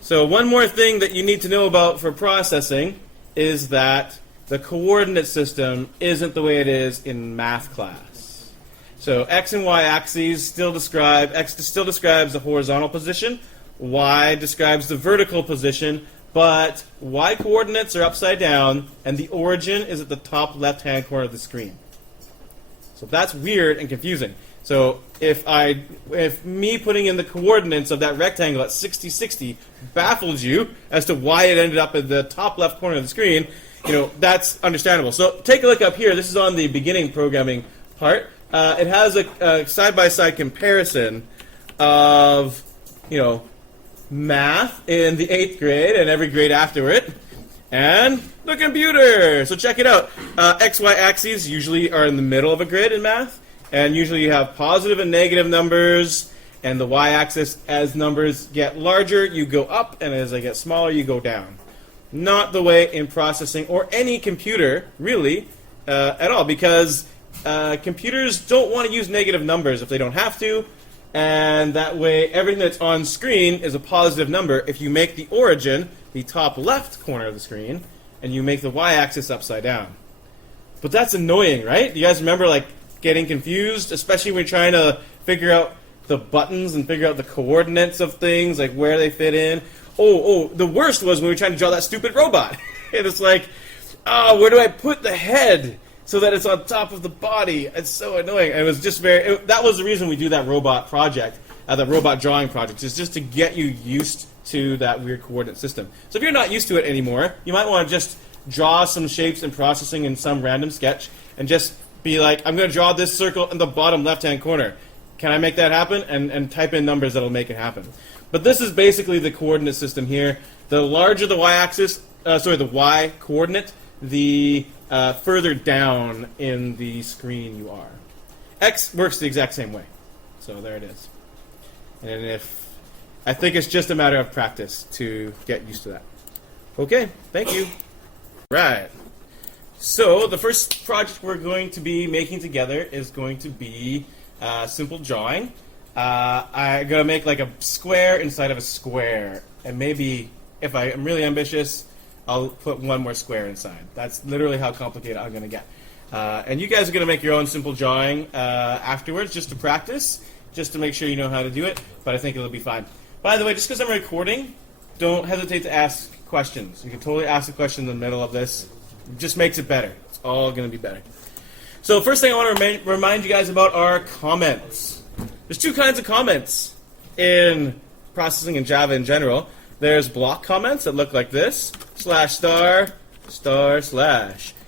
So one more thing that you need to know about for processing is that the coordinate system isn't the way it is in math class. So x and y axes still describe, x still describes the horizontal position, y describes the vertical position, but y coordinates are upside down and the origin is at the top left-hand corner of the screen. So that's weird and confusing. So if me putting in the coordinates of that rectangle at 60, 60 baffled you as to why it ended up at the top left corner of the screen, that's understandable. So take a look up here. This is on the beginning programming part. It has a side-by-side comparison of, math in the 8th grade and every grade after it, and the computer. So check it out. X, Y axes usually are in the middle of a grid in math, and usually you have positive and negative numbers, and the y-axis, as numbers get larger, you go up, and as they get smaller, you go down. Not the way in processing or any computer, really, at all, because computers don't want to use negative numbers if they don't have to, and that way everything that's on screen is a positive number if you make the origin the top left corner of the screen, and you make the y-axis upside down. But that's annoying, right? You guys remember, getting confused, especially when you're trying to figure out the buttons and figure out the coordinates of things, like where they fit in. The worst was when we were trying to draw that stupid robot. And it's like, where do I put the head so that it's on top of the body? It's so annoying. And it was just that was the reason we do that robot project, the robot drawing project, is just to get you used to that weird coordinate system. So if you're not used to it anymore, you might want to just draw some shapes and processing in some random sketch and just be like, I'm going to draw this circle in the bottom left-hand corner. Can I make that happen? And type in numbers that'll make it happen. But this is basically the coordinate system here. The larger the y-axis, the y coordinate, the further down in the screen you are. X works the exact same way. So there it is. And I think it's just a matter of practice to get used to that. Okay, thank you. Right. So the first project we're going to be making together is going to be simple drawing. I'm going to make like a square inside of a square. And maybe, if I am really ambitious, I'll put one more square inside. That's literally how complicated I'm going to get. And you guys are going to make your own simple drawing afterwards, just to practice, just to make sure you know how to do it. But I think it'll be fine. By the way, just because I'm recording, don't hesitate to ask questions. You can totally ask a question in the middle of this. It just makes it better. It's all going to be better. So first thing I want to remind you guys about are comments. There's two kinds of comments in processing in Java in general. There's block comments that look like this, /*/.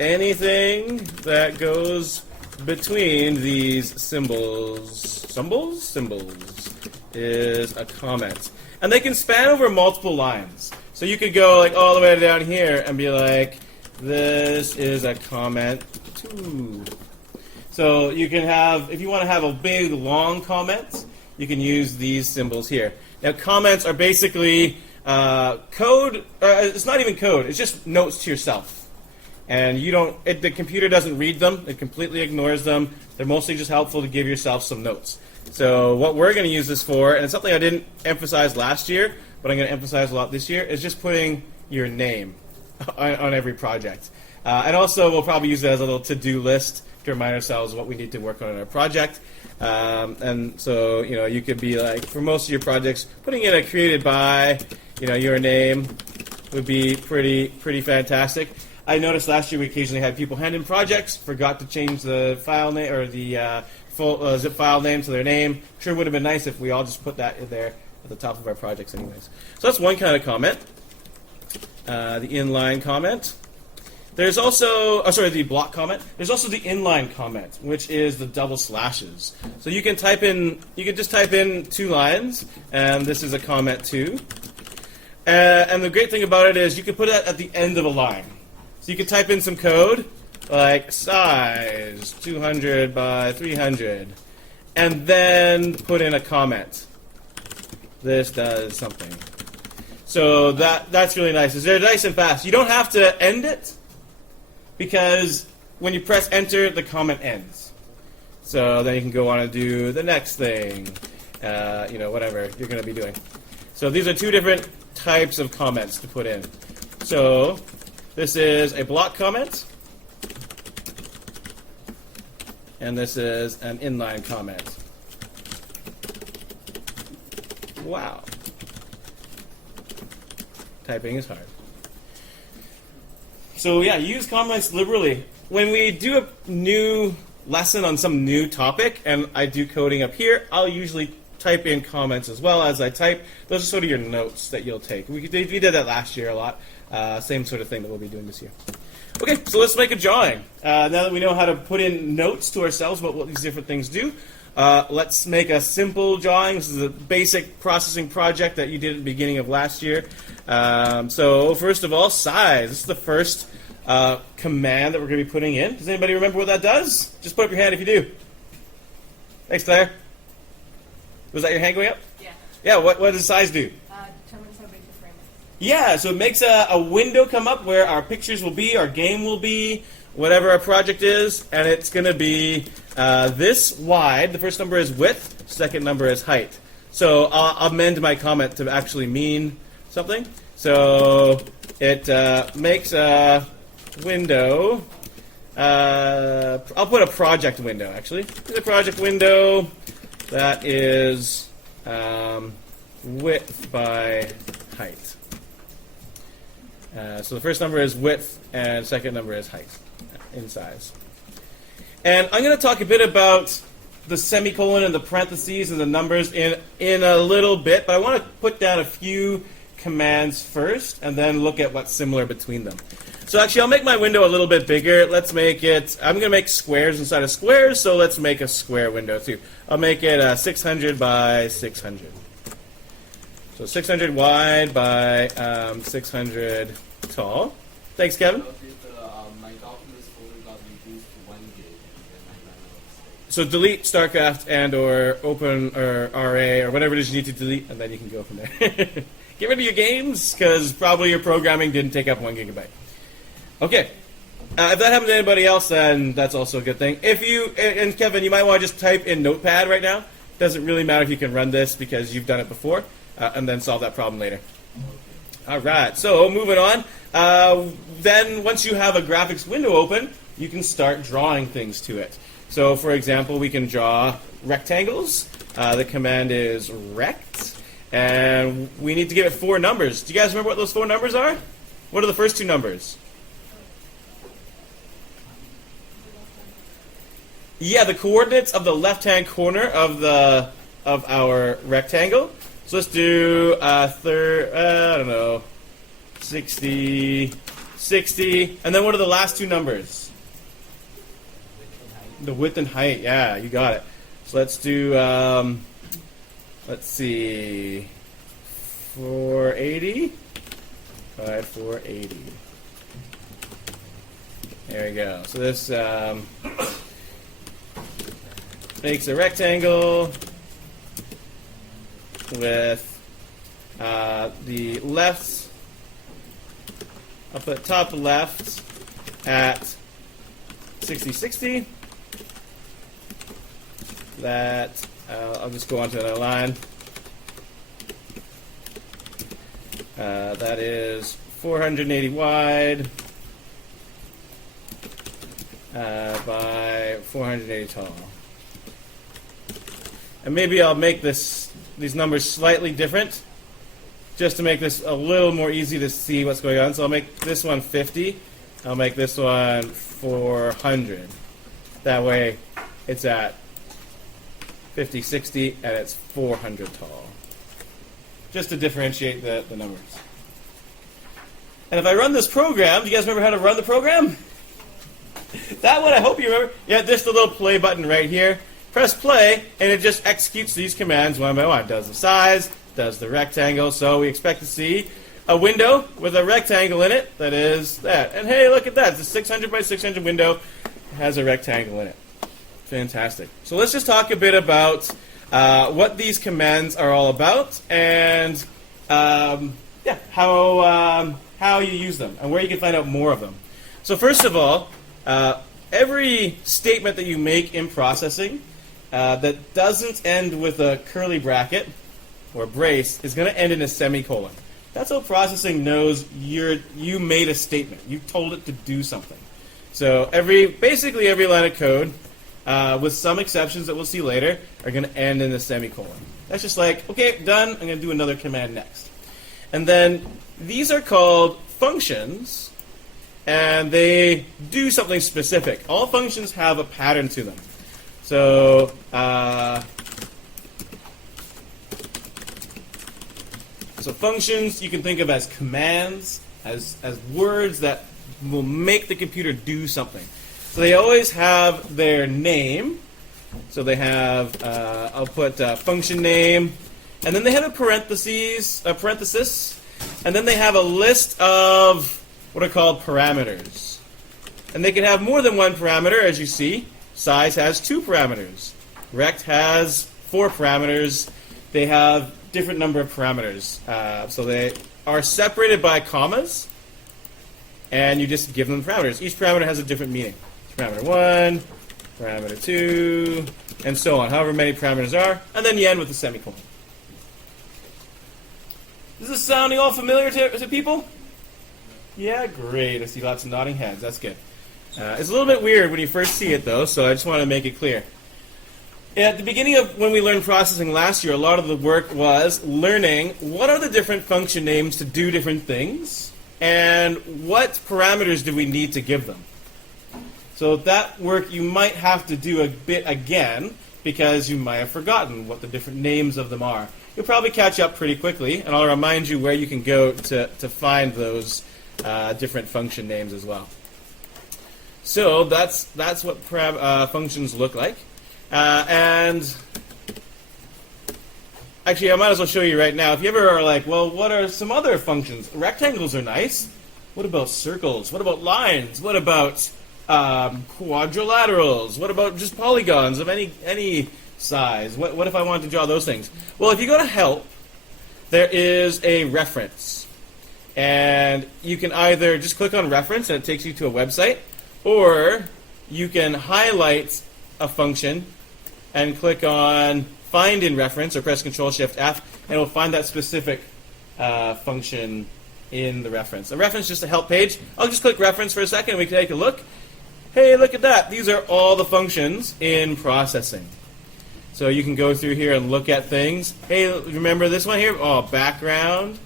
Anything that goes between these symbols is a comment. And they can span over multiple lines. So you could go all the way down here and be like, this is a comment too. So you can have, if you want to have a big, long comment, you can use these symbols here. Now, comments are basically code, or it's not even code, it's just notes to yourself. And the computer doesn't read them, it completely ignores them. They're mostly just helpful to give yourself some notes. So what we're going to use this for, and it's something I didn't emphasize last year, but I'm going to emphasize a lot this year, is just putting your name on every project. And also, we'll probably use it as a little to-do list to remind ourselves what we need to work on in our project. And so, you could be like, for most of your projects, putting in a created by, your name would be pretty fantastic. I noticed last year we occasionally had people hand in projects, forgot to change the file name or the full zip file name to their name. Sure would have been nice if we all just put that in there at the top of our projects anyways. So that's one kind of comment, the inline comment. There's also, the block comment. There's also the inline comment, which is the double slashes. So you can just type in 2 lines, and this is a comment too. And the great thing about it is you can put it at the end of a line. So you can type in some code, like size 200 by 300, and then put in a comment. This does something. So that's really nice. They're nice and fast. You don't have to end it, because when you press enter, the comment ends. So then you can go on and do the next thing, whatever you're going to be doing. So these are two different types of comments to put in. So this is a block comment, and this is an inline comment. Wow. Typing is hard. So yeah, use comments liberally. When we do a new lesson on some new topic, and I do coding up here, I'll usually type in comments as well as I type. Those are sort of your notes that you'll take. We did that last year a lot. Same sort of thing that we'll be doing this year. Okay, so let's make a drawing. Now that we know how to put in notes to ourselves about what these different things do, let's make a simple drawing. This is a basic processing project that you did at the beginning of last year. So first of all, size. This is the first command that we're going to be putting in. Does anybody remember what that does? Just put up your hand if you do. Thanks, Claire. Was that your hand going up? Yeah. Yeah, what does size do? Determines how big the frame is. Yeah, so it makes a window come up where our pictures will be, our game will be, whatever our project is, and it's going to be this wide. The first number is width, second number is height. So I'll amend my comment to actually mean something. So it makes a window. I'll put a project window, actually. It's a project window that is width by height. So the first number is width, and second number is height in size. And I'm going to talk a bit about the semicolon and the parentheses and the numbers in a little bit, but I want to put down a few commands first and then look at what's similar between them. So actually, I'll make my window a little bit bigger. Let's make it, I'm going to make squares inside of squares, so let's make a square window too. I'll make it 600 by 600. So 600 wide by 600 tall. Thanks, Kevin. My documents folder got reduced to 1 gig, and my grandma. So delete StarCraft and or open or RA or whatever it is you need to delete, and then you can go from there. Get rid of your games, because probably your programming didn't take up 1 gigabyte. Okay. If that happened to anybody else, then that's also a good thing. If you, and Kevin, you might want to just type in Notepad right now. Doesn't really matter if you can run this because you've done it before, and then solve that problem later. All right, so moving on. Then once you have a graphics window open, you can start drawing things to it. So for example, we can draw rectangles. The command is rect, and we need to give it 4 numbers. Do you guys remember what those 4 numbers are? What are the first 2 numbers? Yeah, the coordinates of the left-hand corner of our rectangle. So let's do I don't know, 60, 60, and then what are the last 2 numbers? The width and height. Yeah, you got it. So let's do let's see, 480 by 480. There we go. So this makes a rectangle with the left, I'll put top left at 60, 60. That, I'll just go on to another line. That is 480 wide by 480 tall. And maybe I'll make these numbers slightly different, just to make this a little more easy to see what's going on. So I'll make this one 50. I'll make this one 400. That way it's at 50, 60, and it's 400 tall. Just to differentiate the numbers. And if I run this program, do you guys remember how to run the program? That one, I hope you remember. Yeah, just the little play button right here. Press play, and it just executes these commands one by one. Does the size, does the rectangle. So we expect to see a window with a rectangle in it that is that. And hey, look at that. It's a 600 by 600 window. It has a rectangle in it. Fantastic. So let's just talk a bit about what these commands are all about, and yeah, how you use them and where you can find out more of them. So first of all, every statement that you make in processing that doesn't end with a curly bracket or brace is going to end in a semicolon. That's how processing knows you made a statement. You told it to do something. So basically every line of code, with some exceptions that we'll see later, are going to end in a semicolon. That's just like, okay, done. I'm going to do another command next. And then these are called functions, and they do something specific. All functions have a pattern to them. So functions you can think of as commands, as words that will make the computer do something. So they always have their name. So they have, I'll put function name, and then they have a parenthesis, and then they have a list of what are called parameters. And they can have more than one parameter, as you see. Size has 2 parameters. Rect has 4 parameters. They have different number of parameters. So they are separated by commas, and you just give them parameters. Each parameter has a different meaning. Parameter 1, parameter 2, and so on, however many parameters are, and then you end with a semicolon. Is this sounding all familiar to people? Yeah, great. I see lots of nodding heads. That's good. It's a little bit weird when you first see it, though, so I just want to make it clear. At the beginning of when we learned processing last year, a lot of the work was learning what are the different function names to do different things, and what parameters do we need to give them. So that work you might have to do a bit again, because you might have forgotten what the different names of them are. You'll probably catch up pretty quickly, and I'll remind you where you can go to find those different function names as well. So that's what functions look like. And actually, I might as well show you right now. If you ever are like, well, what are some other functions? Rectangles are nice. What about circles? What about lines? What about quadrilaterals? What about just polygons of any size? What if I wanted to draw those things? Well, if you go to help, there is a reference. And you can either just click on reference and it takes you to a website, or you can highlight a function and click on find in reference, or press Control-Shift-F, and it will find that specific function in the reference. The reference is just a help page. I'll just click reference for a second and we can take a look. Hey, look at that. These are all the functions in processing. So you can go through here and look at things. Hey, remember this one here? Oh, background.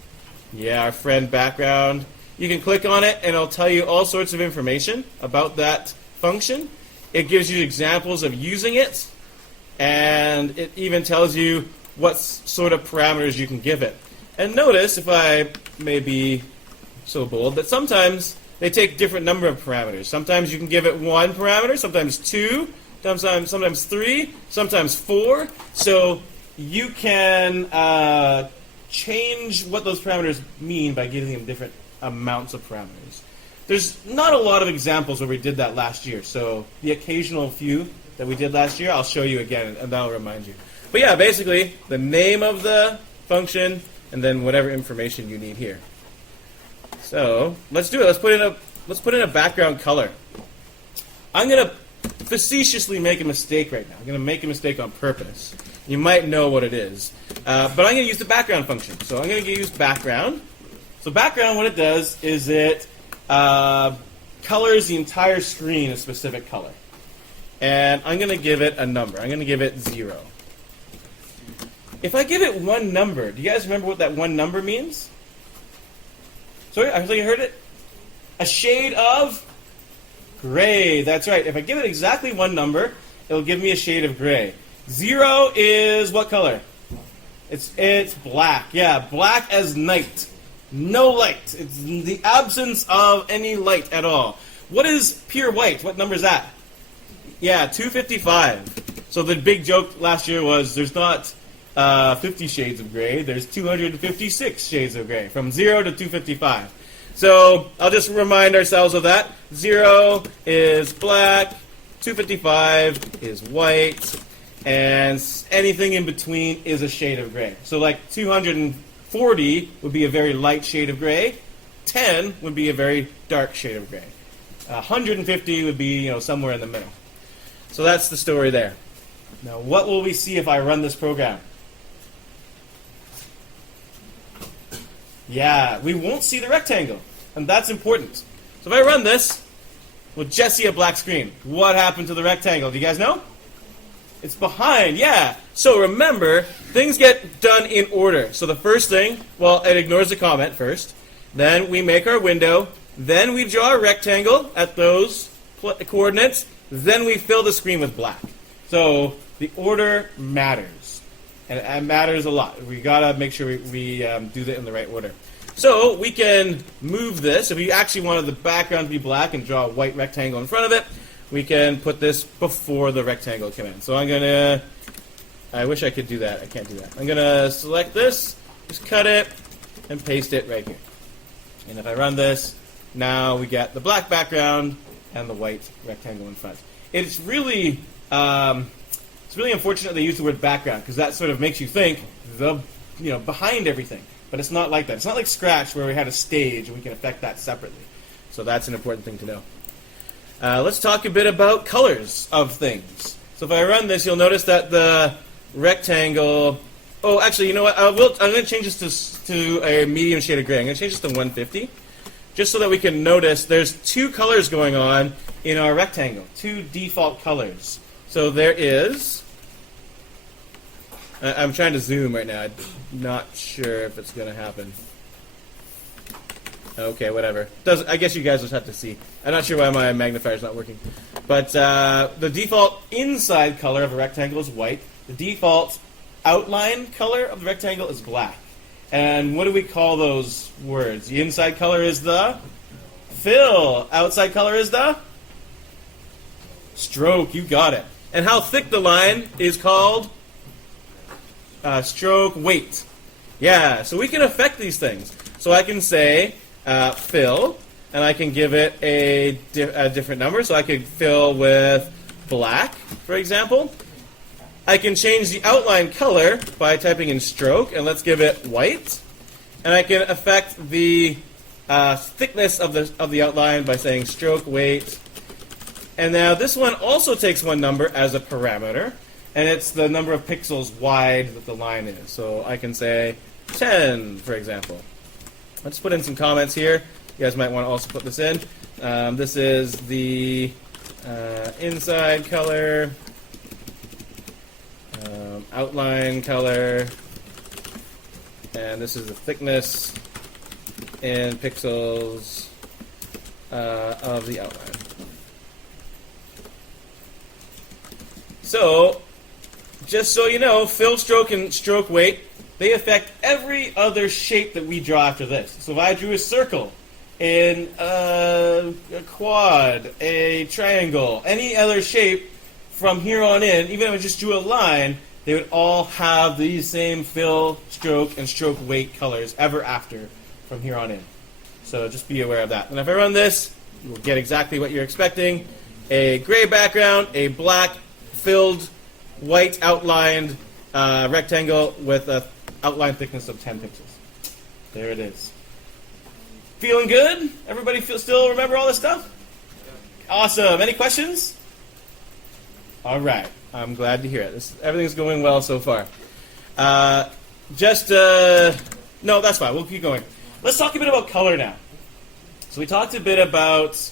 Yeah, our friend background. You can click on it and it'll tell you all sorts of information about that function. It gives you examples of using it, and it even tells you what sort of parameters you can give it. And notice, if I may be so bold, that sometimes they take different number of parameters. Sometimes you can give it 1 parameter, sometimes 2, sometimes 3, sometimes 4. So you can change what those parameters mean by giving them different amounts of parameters. There's not a lot of examples where we did that last year, so the occasional few that we did last year, I'll show you again, and that'll remind you. But yeah, basically, the name of the function, and then whatever information you need here. So let's do it. Let's put in a background color. I'm going to facetiously make a mistake right now. I'm going to make a mistake on purpose. You might know what it is, but I'm going to use the background function. So I'm going to use background. So background, what it does is it colors the entire screen a specific color. And I'm going to give it a number. I'm going to give it 0. If I give it one number, do you guys remember what that one number means? Sorry, I think you heard it. A shade of gray. That's right. If I give it exactly one number, it'll give me a shade of gray. 0 is what color? It's black. Yeah, black as night. No light. It's the absence of any light at all. What is pure white? What number is that? Yeah, 255. So the big joke last year was there's not 50 shades of gray. There's 256 shades of gray, from 0 to 255. So I'll just remind ourselves of that. 0 is black, 255 is white, and anything in between is a shade of gray. So like 240 would be a very light shade of gray. 10 would be a very dark shade of gray. 150 would be, somewhere in the middle. So that's the story there. Now, what will we see if I run this program? Yeah, we won't see the rectangle, and that's important. So if I run this, we'll just see a black screen. What happened to the rectangle? Do you guys know? It's behind, yeah. So remember, things get done in order. So the first thing, well, it ignores the comment first. Then we make our window. Then we draw a rectangle at those coordinates. Then we fill the screen with black. So the order matters. And it matters a lot. We gotta make sure we do that in the right order. So we can move this. If we actually wanted the background to be black and draw a white rectangle in front of it, we can put this before the rectangle command. So I'm gonna, I wish I could do that. I can't do that. I'm gonna select this, just cut it, and paste it right here. And if I run this, now we get the black background and the white rectangle in front. It's really unfortunate they use the word background because that sort of makes you think behind everything. But it's not like that. It's not like Scratch where we had a stage and we can affect that separately. So that's an important thing to know. Let's talk a bit about colors of things. So if I run this, you'll notice that the rectangle. Oh, actually, you know what? I'm going to change this to a medium shade of gray. I'm going to change this to 150, just so that we can notice there's two colors going on in our rectangle, two default colors. So there is. I'm trying to zoom right now. I'm not sure if it's going to happen. Okay, whatever. I guess you guys just have to see. I'm not sure why my magnifier's not working. But the default inside color of a rectangle is white. The default outline color of the rectangle is black. And what do we call those words? The inside color is the fill. Outside color is the stroke. You got it. And how thick the line is called stroke weight. Yeah, so we can affect these things. So I can say fill, and I can give it a different number. So I could fill with black, for example. I can change the outline color by typing in stroke, and let's give it white. And I can affect the thickness of the outline by saying stroke weight. And now this one also takes one number as a parameter, and it's the number of pixels wide that the line is. So I can say 10, for example. Let's put in some comments here. You guys might want to also put this in. This is the inside color, outline color, and this is the thickness in pixels of the outline. So, just so you know, fill, stroke, and stroke weight, they affect every other shape that we draw after this. So if I drew a circle, in a quad, a triangle, any other shape from here on in, even if I just drew a line, they would all have these same fill, stroke, and stroke weight colors ever after from here on in. So just be aware of that. And if I run this, you'll get exactly what you're expecting. A gray background, a black filled, white outlined rectangle with an outline thickness of 10 pixels. There it is. Feeling good? Everybody still remember all this stuff? Awesome. Any questions? All right. I'm glad to hear it. Everything's going well so far. No, that's fine. We'll keep going. Let's talk a bit about color now. So we talked a bit about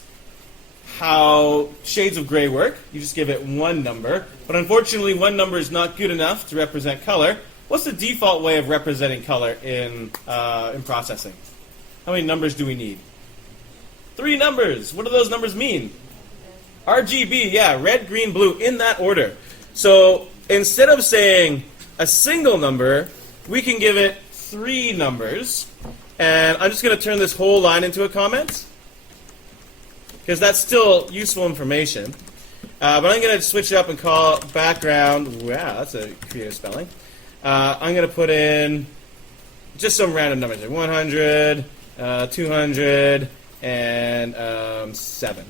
how shades of gray work. You just give it one number. But unfortunately, one number is not good enough to represent color. What's the default way of representing color in processing? How many numbers do we need? 3 numbers. What do those numbers mean? RGB, yeah, red, green, blue, in that order. So instead of saying a single number, we can give it 3 numbers. And I'm just going to turn this whole line into a comment, because that's still useful information. But I'm going to switch it up and call background. Wow, that's a creative spelling. I'm going to put in just some random numbers, like 100, 200, and 7.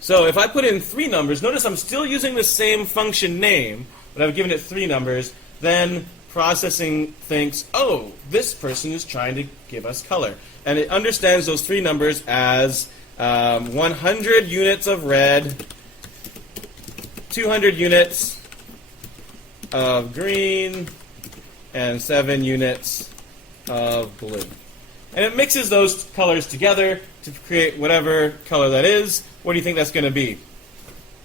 So if I put in 3 numbers, notice I'm still using the same function name, but I've given it 3 numbers. Then processing thinks, oh, this person is trying to give us color. And it understands those 3 numbers as 100 units of red, 200 units of green, and 7 units of blue. And it mixes those colors together to create whatever color that is. What do you think that's going to be?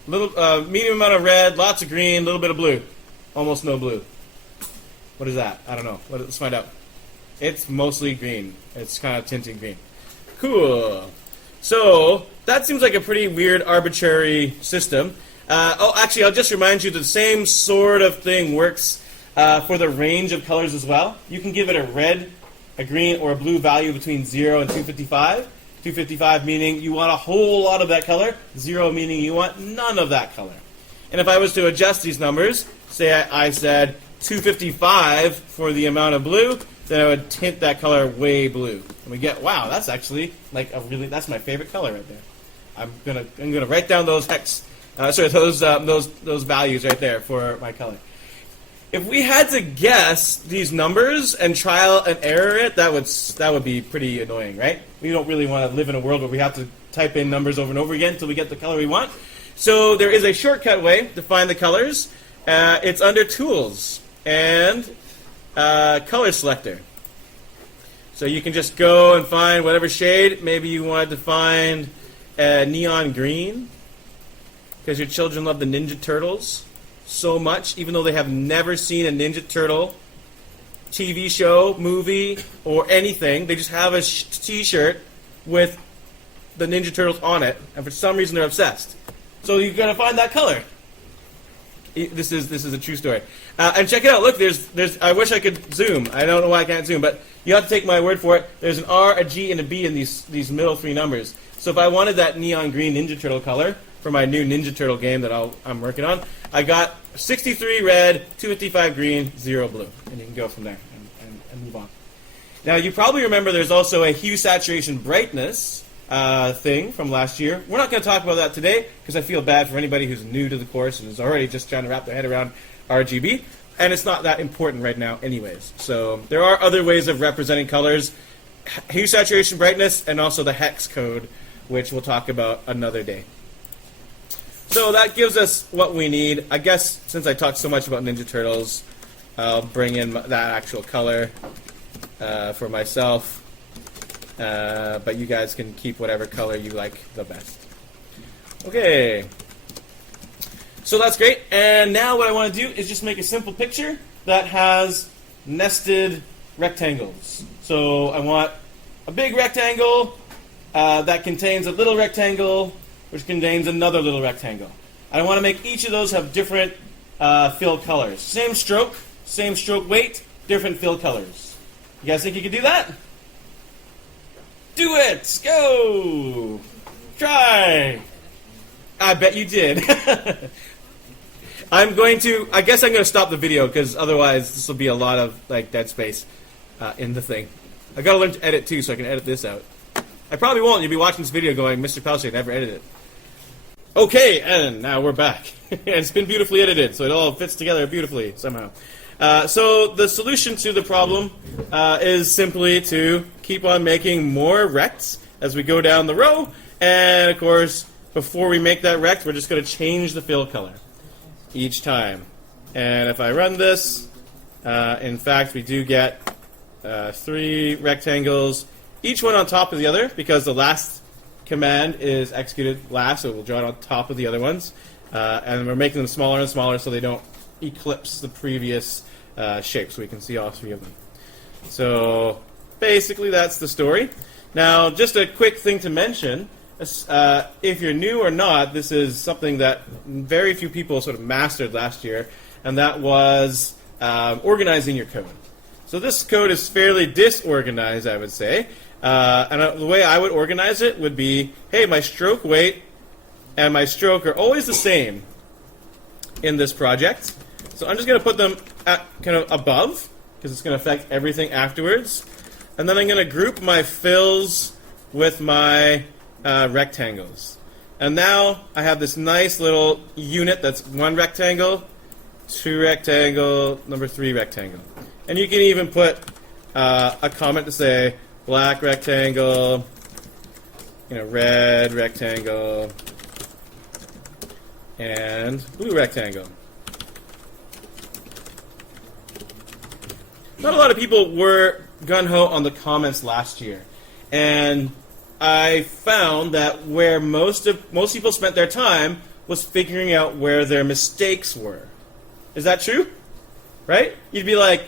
Medium amount of red, lots of green, a little bit of blue. Almost no blue. What is that? I don't know. Let's find out. It's mostly green. It's kind of tinted green. Cool. So that seems like a pretty weird, arbitrary system. Actually, I'll just remind you that the same sort of thing works for the range of colors as well. You can give it a red, a green, or a blue value between 0 and 255. 255 meaning you want a whole lot of that color. 0 meaning you want none of that color. And if I was to adjust these numbers, say I said 255 for the amount of blue, then I would tint that color way blue. And we get, wow, that's actually like that's my favorite color right there. I'm gonna write down those those values right there for my color. If we had to guess these numbers and trial and error it, that would be pretty annoying, right? We don't really want to live in a world where we have to type in numbers over and over again until we get the color we want. So there is a shortcut way to find the colors. It's under Tools and Color Selector. So you can just go and find whatever shade. Maybe you wanted to find neon green because your children love the Ninja Turtles so much, even though they have never seen a Ninja Turtle TV show, movie, or anything. They just have a t-shirt with the Ninja Turtles on it, and for some reason they're obsessed. So you're gonna find that color. This is a true story. And check it out. Look, there's. I wish I could zoom. I don't know why I can't zoom, but you have to take my word for it. There's an R, a G, and a B in these middle three numbers. So if I wanted that neon green Ninja Turtle color for my new Ninja Turtle game that I'm working on, I got 63 red, 255 green, 0 blue, and you can go from there and move on. Now you probably remember there's also a hue, saturation, brightness thing from last year. We're not going to talk about that today because I feel bad for anybody who's new to the course and is already just trying to wrap their head around RGB, and it's not that important right now anyways. So there are other ways of representing colors: hue, saturation, brightness, and also the hex code, which we'll talk about another day. So that gives us what we need. I guess since I talked so much about Ninja Turtles, I'll bring in that actual color for myself. But you guys can keep whatever color you like the best. Okay. So that's great. And now what I want to do is just make a simple picture that has nested rectangles. So I want a big rectangle that contains a little rectangle which contains another little rectangle. I want to make each of those have different fill colors. Same stroke weight, different fill colors. You guys think you could do that? Do it! Go! Try! I bet you did. I guess I'm going to stop the video because otherwise this will be a lot of dead space in the thing. I got to learn to edit too so I can edit this out. I probably won't. You'll be watching this video going, Mr. Pelche never edited it. Okay, and now we're back. It's been beautifully edited, so it all fits together beautifully somehow. So the solution to the problem is simply to keep on making more rects as we go down the row. And of course, before we make that rect, we're just going to change the fill color each time. And if I run this, in fact, we do get 3 rectangles, each one on top of the other, because the last command is executed last, so we'll draw it on top of the other ones. And we're making them smaller and smaller so they don't eclipse the previous shape, so we can see all 3 of them. So basically that's the story. Now, just a quick thing to mention, if you're new or not, this is something that very few people sort of mastered last year, and that was organizing your code. So this code is fairly disorganized, I would say. And the way I would organize it would be, hey, my stroke weight and my stroke are always the same in this project. So I'm just going to put them at kind of above, because it's going to affect everything afterwards. And then I'm going to group my fills with my rectangles. And now I have this nice little unit that's 1 rectangle, 2 rectangle, number 3 rectangle. And you can even put a comment to say black rectangle, red rectangle, and blue rectangle. Not a lot of people were gung-ho on the comments last year, and I found that where most people spent their time was figuring out where their mistakes were. Is that true? Right? You'd be like,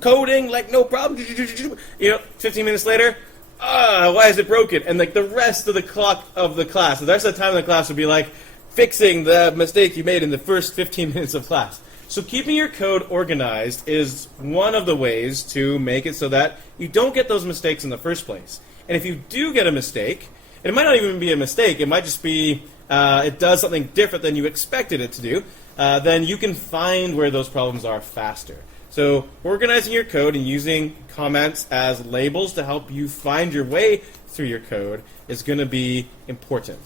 coding, like no problem. 15 minutes later, why is it broken? And like the rest of the class, the rest of the time in the class would be like fixing the mistake you made in the first 15 minutes of class. So keeping your code organized is one of the ways to make it so that you don't get those mistakes in the first place. And if you do get a mistake, and it might not even be a mistake, it might just be it does something different than you expected it to do, then you can find where those problems are faster. So organizing your code and using comments as labels to help you find your way through your code is going to be important.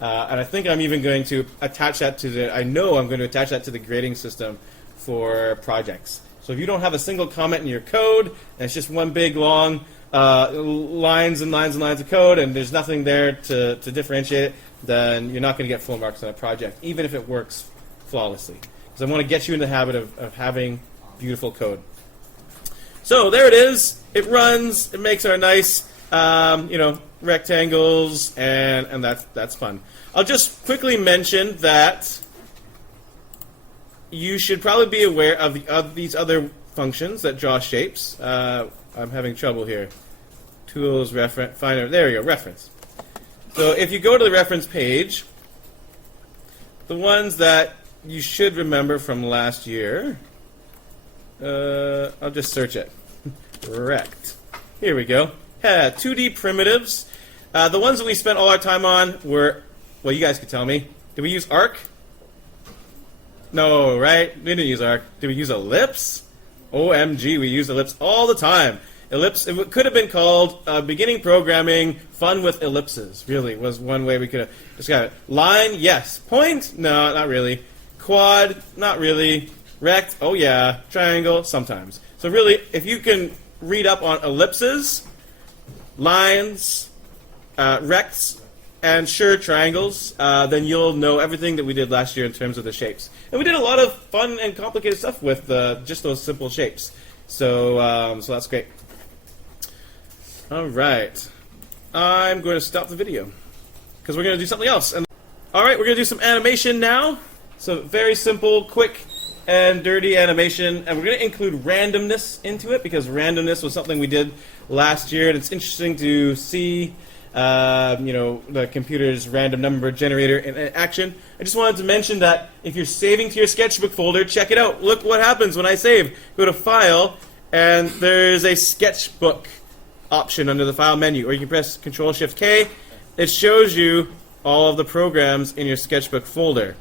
And I think I'm even going to attach that to I'm going to attach that to the grading system for projects. So if you don't have a single comment in your code, and it's just one big long lines and lines and lines of code, and there's nothing there to differentiate it, then you're not going to get full marks on a project, even if it works flawlessly. Because I want to get you in the habit of having beautiful code. So there it is. It runs. It makes our nice, rectangles, and that's fun. I'll just quickly mention that you should probably be aware of these other functions that draw shapes. I'm having trouble here. Tools, reference, finder. There we go, reference. So if you go to the reference page, the ones that you should remember from last year, I'll just search it. Rect. Here we go. 2D primitives. The ones that we spent all our time on were, well, you guys could tell me. Did we use arc? No, right? We didn't use arc. Did we use ellipse? OMG, we used ellipse all the time. Ellipse, it could have been called beginning programming, fun with ellipses, really, was one way we could have described it. Line, yes. Point, no, not really. Quad, not really. Rect, oh yeah. Triangle, sometimes. So really, if you can read up on ellipses, lines, rects, and sure, triangles, then you'll know everything that we did last year in terms of the shapes. And we did a lot of fun and complicated stuff with just those simple shapes. So, so that's great. All right. I'm going to stop the video because we're going to do something else. And all right, we're going to do some animation now. So very simple, quick, and dirty animation. And we're going to include randomness into it because randomness was something we did last year. And it's interesting to see the computer's random number generator in action. I just wanted to mention that if you're saving to your sketchbook folder, check it out. Look what happens when I save. Go to File, and there's a sketchbook option under the File menu, or you can press Control-Shift-K. It shows you all of the programs in your sketchbook folder.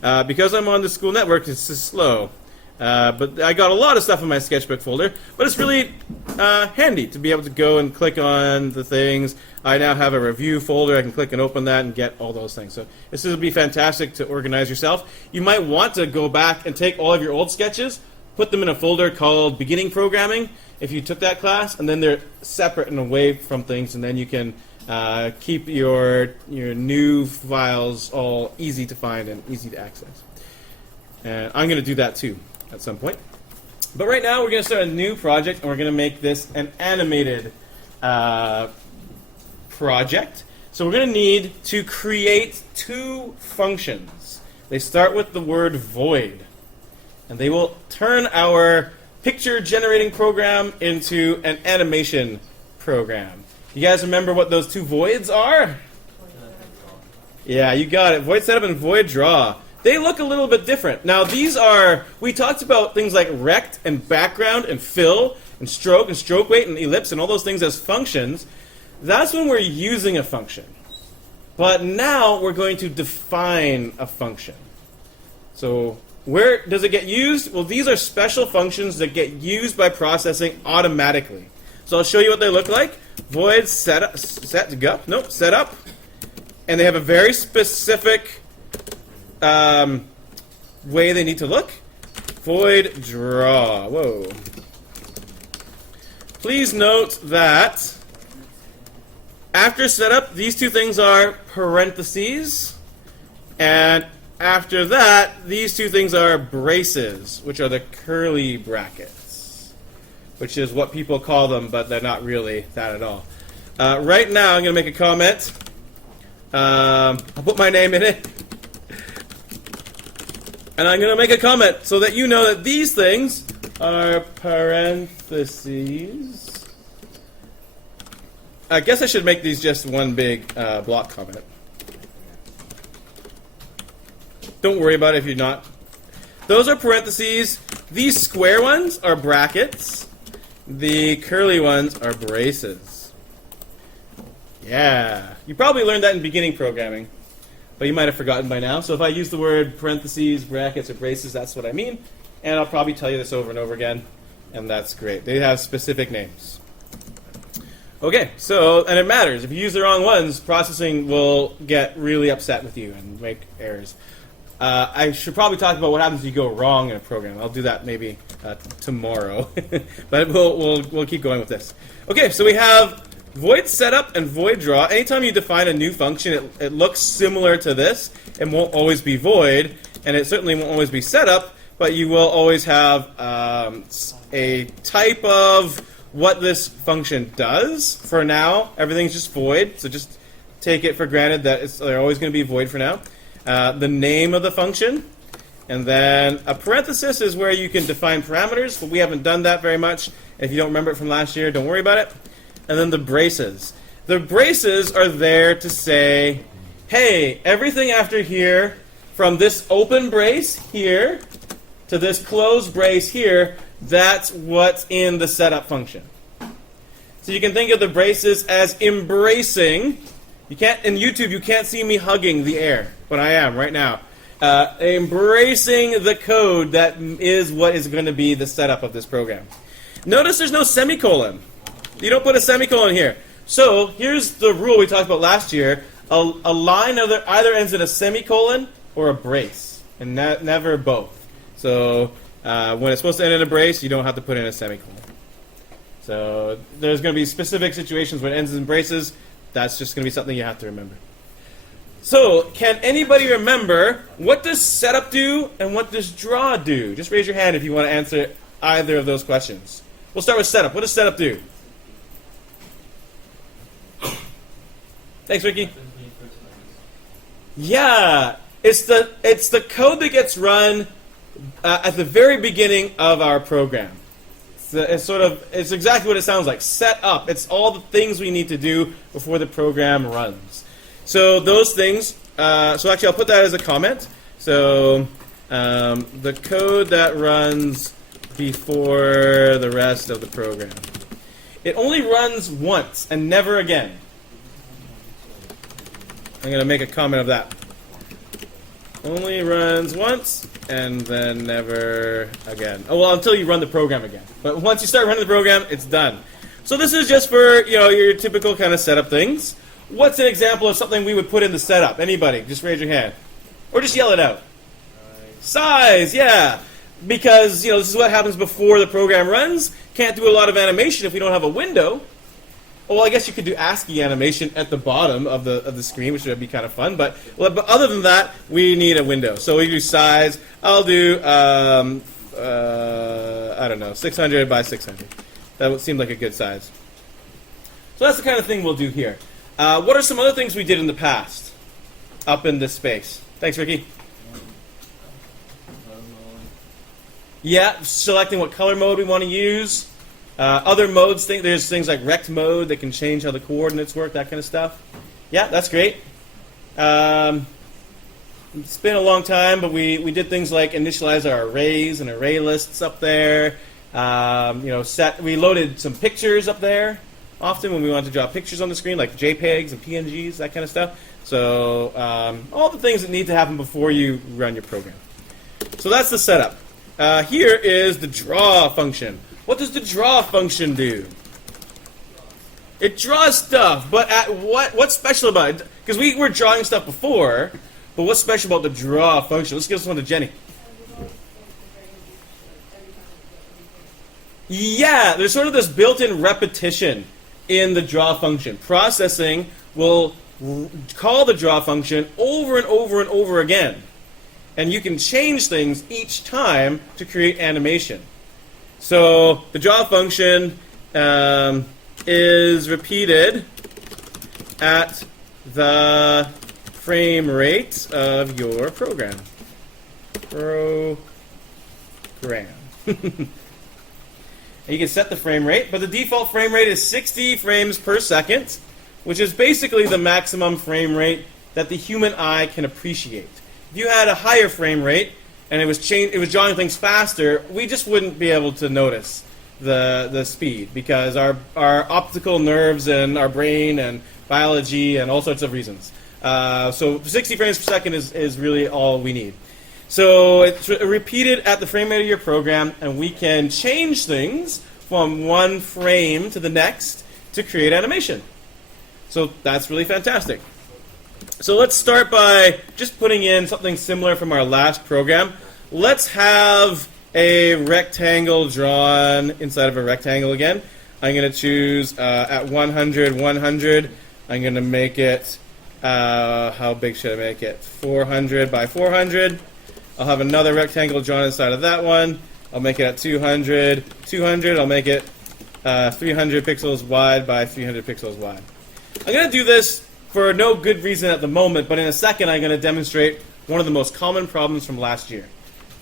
Because I'm on the school network, it's slow. But I got a lot of stuff in my sketchbook folder, but it's really handy to be able to go and click on the things. I now have a review folder. I can click and open that and get all those things. So this will be fantastic to organize yourself. You might want to go back and take all of your old sketches, put them in a folder called Beginning Programming if you took that class, and then they're separate and away from things, and then you can keep your new files all easy to find and easy to access. And I'm going to do that too at some point. But right now we're going to start a new project, and we're going to make this an animated project. So we're going to need to create two functions. They start with the word void, and they will turn our picture generating program into an animation program. You guys remember what those two voids are? Yeah, you got it. Void setup and void draw. They look a little bit different. Now these are, we talked about things like rect and background and fill and stroke weight and ellipse and all those things as functions. That's when we're using a function. But now we're going to define a function. So where does it get used? Well, these are special functions that get used by processing automatically. So I'll show you what they look like. Void setup, and they have a very specific way they need to look. Void draw. Whoa. Please note that after setup, these two things are parentheses, and after that, these two things are braces, which are the curly brackets. which is what people call them, but they're not really that at all. Right now, I'm going to make a comment. I'll put my name in it. And I'm going to make a comment so that you know that these things are parentheses. I guess I should make these just one big block comment. Don't worry about it if you're not. Those are parentheses. These square ones are brackets. The curly ones are braces. Yeah. You probably learned that in beginning programming, but you might have forgotten by now. So if I use the word parentheses, brackets, or braces, that's what I mean. And I'll probably tell you this over and over again, and that's great. They have specific names. Okay, so, and it matters. If you use the wrong ones, processing will get really upset with you and make errors. I should probably talk about what happens if you go wrong in a program. I'll do that maybe tomorrow, but we'll keep going with this. Okay, so we have void setup and void draw. Anytime you define a new function, it looks similar to this. It won't always be void, and it certainly won't always be setup, but you will always have a type of what this function does. For now, everything's just void, so just take it for granted that they're always going to be void for now. The name of the function, and then a parenthesis is where you can define parameters, but we haven't done that very much. If you don't remember it from last year, don't worry about it. And then the braces. The braces are there to say, hey, everything after here, from this open brace here to this closed brace here, that's what's in the setup function. So you can think of the braces as embracing. You can't, in YouTube, you can't see me hugging the air, but I am right now. Embracing the code that is what is going to be the setup of this program. Notice there's no semicolon. You don't put a semicolon here. So here's the rule we talked about last year. A line either ends in a semicolon or a brace, and never both. So when it's supposed to end in a brace, you don't have to put in a semicolon. So there's going to be specific situations when it ends in braces. That's just going to be something you have to remember. So can anybody remember what does setup do and what does draw do? Just raise your hand if you want to answer either of those questions. We'll start with setup. What does setup do? Thanks, Ricky. Yeah, it's the code that gets run at the very beginning of our program. It's exactly what it sounds like. Set up. It's all the things we need to do before the program runs. So those things. So actually, I'll put that as a comment. So the code that runs before the rest of the program. It only runs once and never again. I'm going to make a comment of that. Only runs once and then never again. Oh, well, until you run the program again. But once you start running the program, it's done. So this is just for, your typical kind of setup things. What's an example of something we would put in the setup? Anybody? Just raise your hand. Or just yell it out. Size, yeah. Because, this is what happens before the program runs. Can't do a lot of animation if we don't have a window. Well, I guess you could do ASCII animation at the bottom of the screen, which would be kind of fun. But other than that, we need a window. So we do size. I'll do, I don't know, 600 by 600. That would seem like a good size. So that's the kind of thing we'll do here. What are some other things we did in the past up in this space? Thanks, Ricky. Yeah, selecting what color mode we want to use. Other modes, there's things like rect mode that can change how the coordinates work, that kind of stuff. Yeah, that's great. It's been a long time, but we did things like initialize our arrays and array lists up there. We loaded some pictures up there often when we wanted to draw pictures on the screen, like JPEGs and PNGs, that kind of stuff. So all the things that need to happen before you run your program. So that's the setup. Here is the draw function. What does the draw function do? It draws stuff, but what's special about it? Because we were drawing stuff before, but what's special about the draw function? Let's give this one to Jenny. Yeah, there's sort of this built-in repetition in the draw function. Processing will call the draw function over and over and over again. And you can change things each time to create animation. So the draw function is repeated at the frame rate of your program. And you can set the frame rate, but the default frame rate is 60 frames per second, which is basically the maximum frame rate that the human eye can appreciate. If you had a higher frame rate and it was drawing things faster, we just wouldn't be able to notice the speed because our optical nerves and our brain and biology and all sorts of reasons. So 60 frames per second is really all we need. So it's repeated at the frame rate of your program, and we can change things from one frame to the next to create animation. So that's really fantastic. So let's start by just putting in something similar from our last program. Let's have a rectangle drawn inside of a rectangle again. I'm going to choose at 100, 100. I'm going to make it, how big should I make it? 400 by 400. I'll have another rectangle drawn inside of that one. I'll make it at 200, 200. I'll make it 300 pixels wide by 300 pixels wide. I'm going to do this for no good reason at the moment, but in a second I'm going to demonstrate one of the most common problems from last year.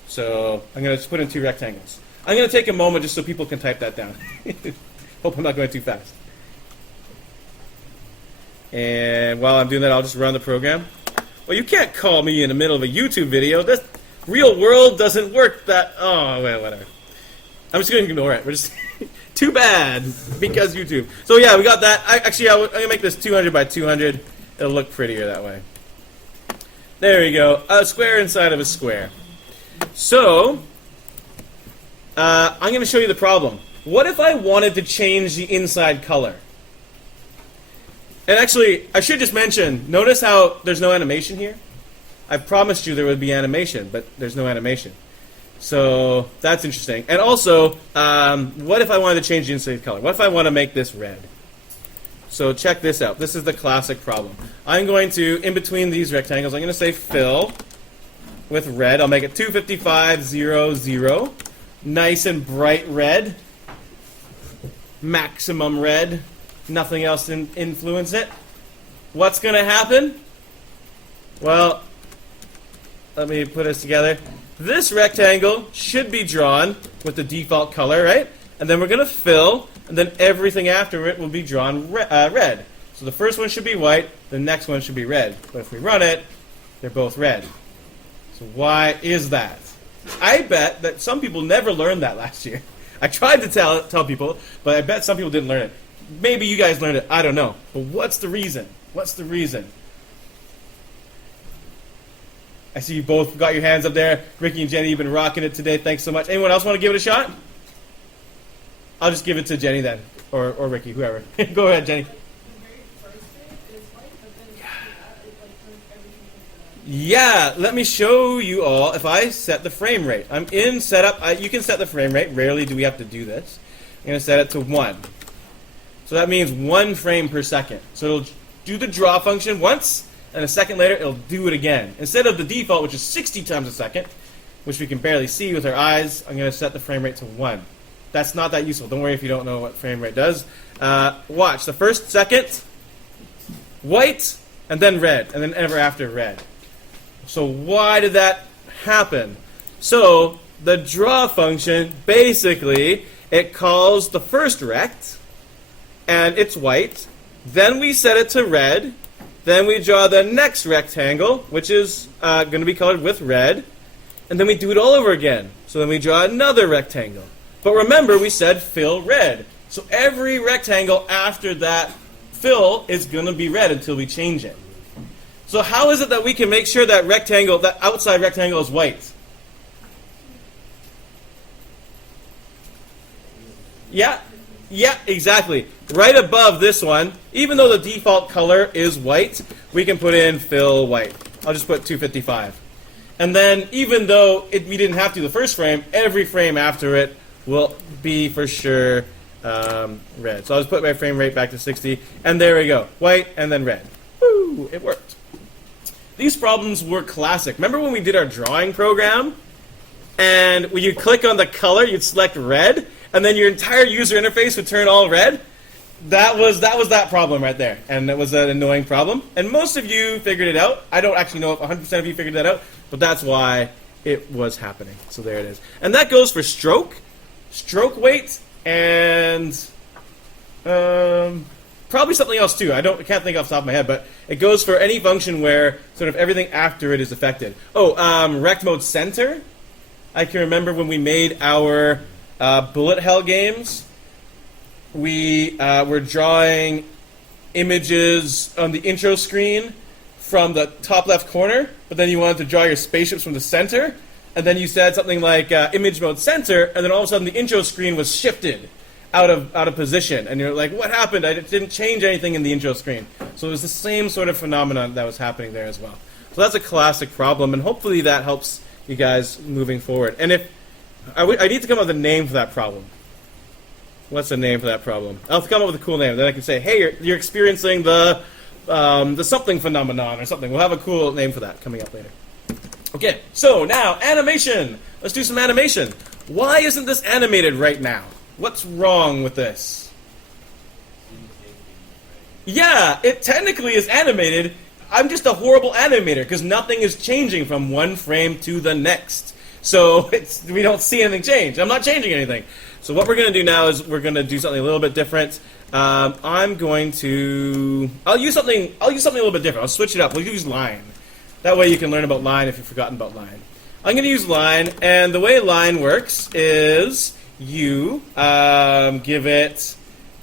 So I'm going to just put in 2 rectangles. I'm going to take a moment just so people can type that down. Hope I'm not going too fast. And while I'm doing that, I'll just run the program. Well, you can't call me in the middle of a YouTube video. This real world doesn't work that... Oh, well, whatever. I'm just going to ignore it. We're just... Too bad, because YouTube. So yeah, we got that. I'm going to make this 200 by 200. It'll look prettier that way. There we go. A square inside of a square. So, I'm going to show you the problem. What if I wanted to change the inside color? And actually, I should just mention, notice how there's no animation here? I promised you there would be animation, but there's no animation. So that's interesting. And also, what if I wanted to change the inside color? What if I want to make this red? So check this out. This is the classic problem. I'm going to, in between these rectangles, I'm going to say fill with red. I'll make it 25500. Nice and bright red. Maximum red. Nothing else to influence it. What's going to happen? Well, let me put this together. This rectangle should be drawn with the default color, right? And then we're going to fill, and then everything after it will be drawn red. So the first one should be white, the next one should be red. But if we run it, they're both red. So why is that? I bet that some people never learned that last year. I tried to tell people, but I bet some people didn't learn it. Maybe you guys learned it, I don't know. But what's the reason? What's the reason? I see you both got your hands up there. Ricky and Jenny, you've been rocking it today. Thanks so much. Anyone else want to give it a shot? I'll just give it to Jenny then. Or Ricky, whoever. Go ahead, Jenny. The very first bit is white, but then after that, it turns everything into Yeah, let me show you all if I set the frame rate. I'm in setup. You can set the frame rate. Rarely do we have to do this. I'm going to set it to 1. So that means 1 frame per second. So it'll do the draw function once, and a second later, it'll do it again. Instead of the default, which is 60 times a second, which we can barely see with our eyes, I'm going to set the frame rate to 1. That's not that useful. Don't worry if you don't know what frame rate does. Watch. The first second, white, and then red, and then ever after red. So why did that happen? So the draw function, basically, it calls the first rect, and it's white. Then we set it to red. Then we draw the next rectangle, which is going to be colored with red. And then we do it all over again. So then we draw another rectangle. But remember, we said fill red. So every rectangle after that fill is going to be red until we change it. So how is it that we can make sure that rectangle, that outside rectangle is white? Yeah, exactly. Right above this one, even though the default color is white, we can put in fill white. I'll just put 255. And then even though we didn't have to the first frame, every frame after it will be for sure red. So I'll just put my frame rate back to 60, and there we go. White and then red. Woo! It worked. These problems were classic. Remember when we did our drawing program? and when you click on the color, you'd select red, and then your entire user interface would turn all red. That was that problem right there, and it was an annoying problem. And most of you figured it out. I don't actually know if 100% of you figured that out, but that's why it was happening. So there it is. And that goes for stroke weight, and probably something else too. I can't think off the top of my head, but it goes for any function where sort of everything after it is affected. Oh, rect mode center. I can remember when we made our bullet hell games. We were drawing images on the intro screen from the top left corner, but then you wanted to draw your spaceships from the center, and then you said something like image mode center, and then all of a sudden the intro screen was shifted out of position, and you're like, what happened? I didn't change anything in the intro screen. So it was the same sort of phenomenon that was happening there as well. So that's a classic problem, and hopefully that helps you guys moving forward. And if I need to come up with a name for that problem. What's the name for that problem? I'll come up with a cool name. Then I can say, hey, you're experiencing the something phenomenon or something. We'll have a cool name for that coming up later. Okay, so now animation. Let's do some animation. Why isn't this animated right now? What's wrong with this? Yeah, it technically is animated. I'm just a horrible animator because nothing is changing from one frame to the next. So we don't see anything change. I'm not changing anything. So what we're going to do now is we're going to do something a little bit different. I'll use something a little bit different. I'll switch it up. We'll use line. That way you can learn about line if you've forgotten about line. I'm going to use line, and the way line works is you give it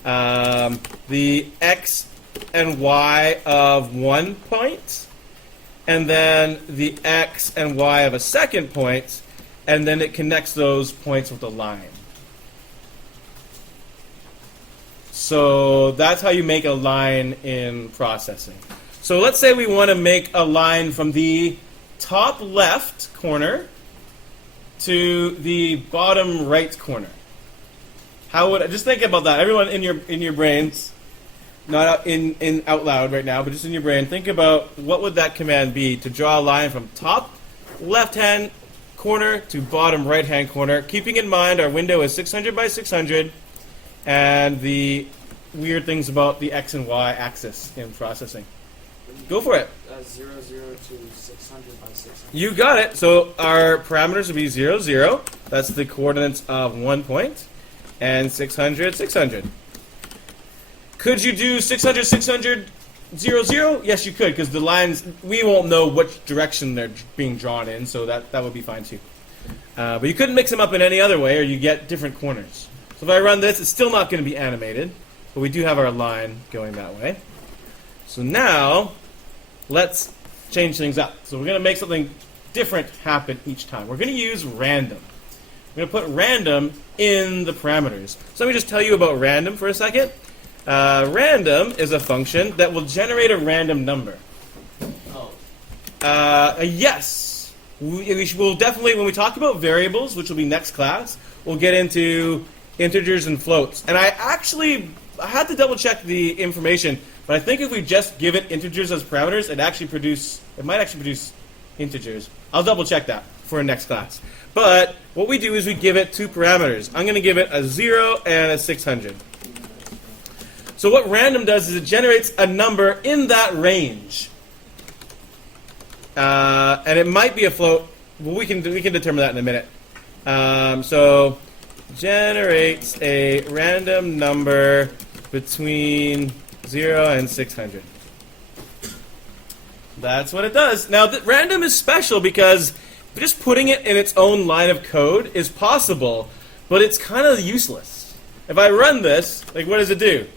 the x and y of one point, and then the x and y of a second point, and then it connects those points with a line. So that's how you make a line in processing. So let's say we want to make a line from the top left corner to the bottom right corner. How would just think about that? Everyone in your brains, not out loud right now, but just in your brain, think about what would that command be to draw a line from top left hand corner to bottom right hand corner, keeping in mind our window is 600 by 600, and the weird things about the x and y axis in processing. Go for it. 0, 0 to 600 by 600. You got it. So our parameters would be 0, 0. That's the coordinates of 1 point. And 600, 600. Could you do 600, 600, 0, 0? Yes, you could, because the lines, we won't know which direction they're being drawn in, so that would be fine too. But you couldn't mix them up in any other way, or you get different corners. So if I run this, it's still not going to be animated, but we do have our line going that way. So now, let's change things up. So we're going to make something different happen each time. We're going to use random. We're going to put random in the parameters. So let me just tell you about random for a second. Random is a function that will generate a random number. Yes. We'll definitely, when we talk about variables, which will be next class, we'll get into integers and floats. And I had to double check the information, but I think if we just give it integers as parameters, it might actually produce integers. I'll double check that for next class. But what we do is we give it two parameters. I'm going to give it a 0 and a 600. So what random does is it generates a number in that range. And it might be a float. Well, we can determine that in a minute. So generates a random number between 0 and 600. That's what it does. Now, random is special because just putting it in its own line of code is possible, but it's kind of useless. If I run this, like, what does it do?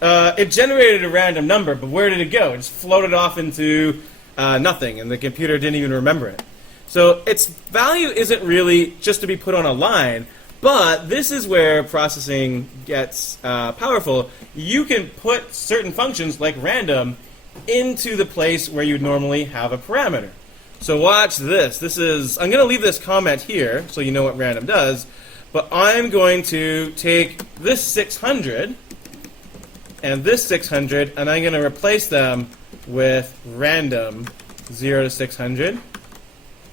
It generated a random number, but where did it go? It just floated off into nothing, and the computer didn't even remember it. So its value isn't really just to be put on a line, but this is where processing gets powerful. You can put certain functions, like random, into the place where you'd normally have a parameter. So watch this. I'm going to leave this comment here so you know what random does, but I'm going to take this 600 and this 600, and I'm going to replace them with random 0 to 600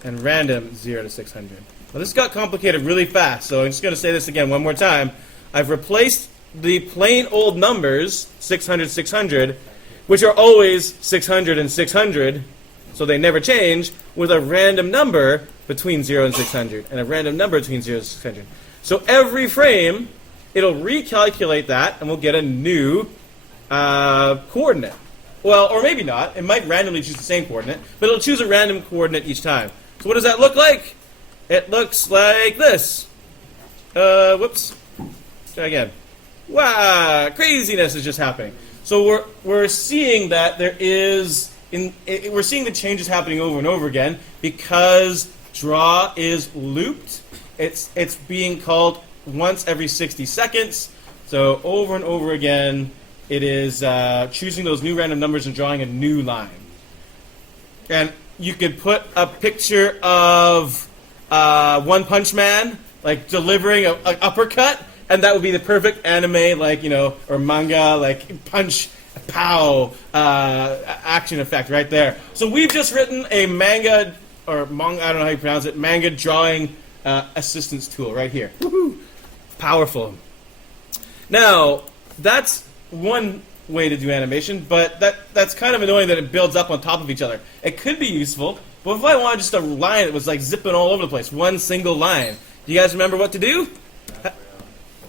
and random 0 to 600. Well, this got complicated really fast, so I'm just going to say this again one more time. I've replaced the plain old numbers, 600, 600, which are always 600 and 600, so they never change, with a random number between 0 and 600, and a random number between 0 and 600. So every frame, it'll recalculate that, and we'll get a new coordinate. Well, or maybe not. It might randomly choose the same coordinate, but it'll choose a random coordinate each time. So what does that look like? It looks like this. Whoops. Try again. Wow, craziness is just happening. So we're seeing that there is we're seeing the changes happening over and over again because draw is looped. It's being called once every 60 seconds. So over and over again, it is choosing those new random numbers and drawing a new line. And you could put a picture of One Punch Man, like delivering an uppercut, and that would be the perfect anime, like, or manga, like punch, pow, action effect right there. So we've just written a manga, or manga, I don't know how you pronounce it, manga drawing assistance tool right here. Woohoo! Powerful. Now, that's one way to do animation, but that's kind of annoying that it builds up on top of each other. It could be useful, but if I wanted just a line that was like zipping all over the place, one single line, do you guys remember what to do?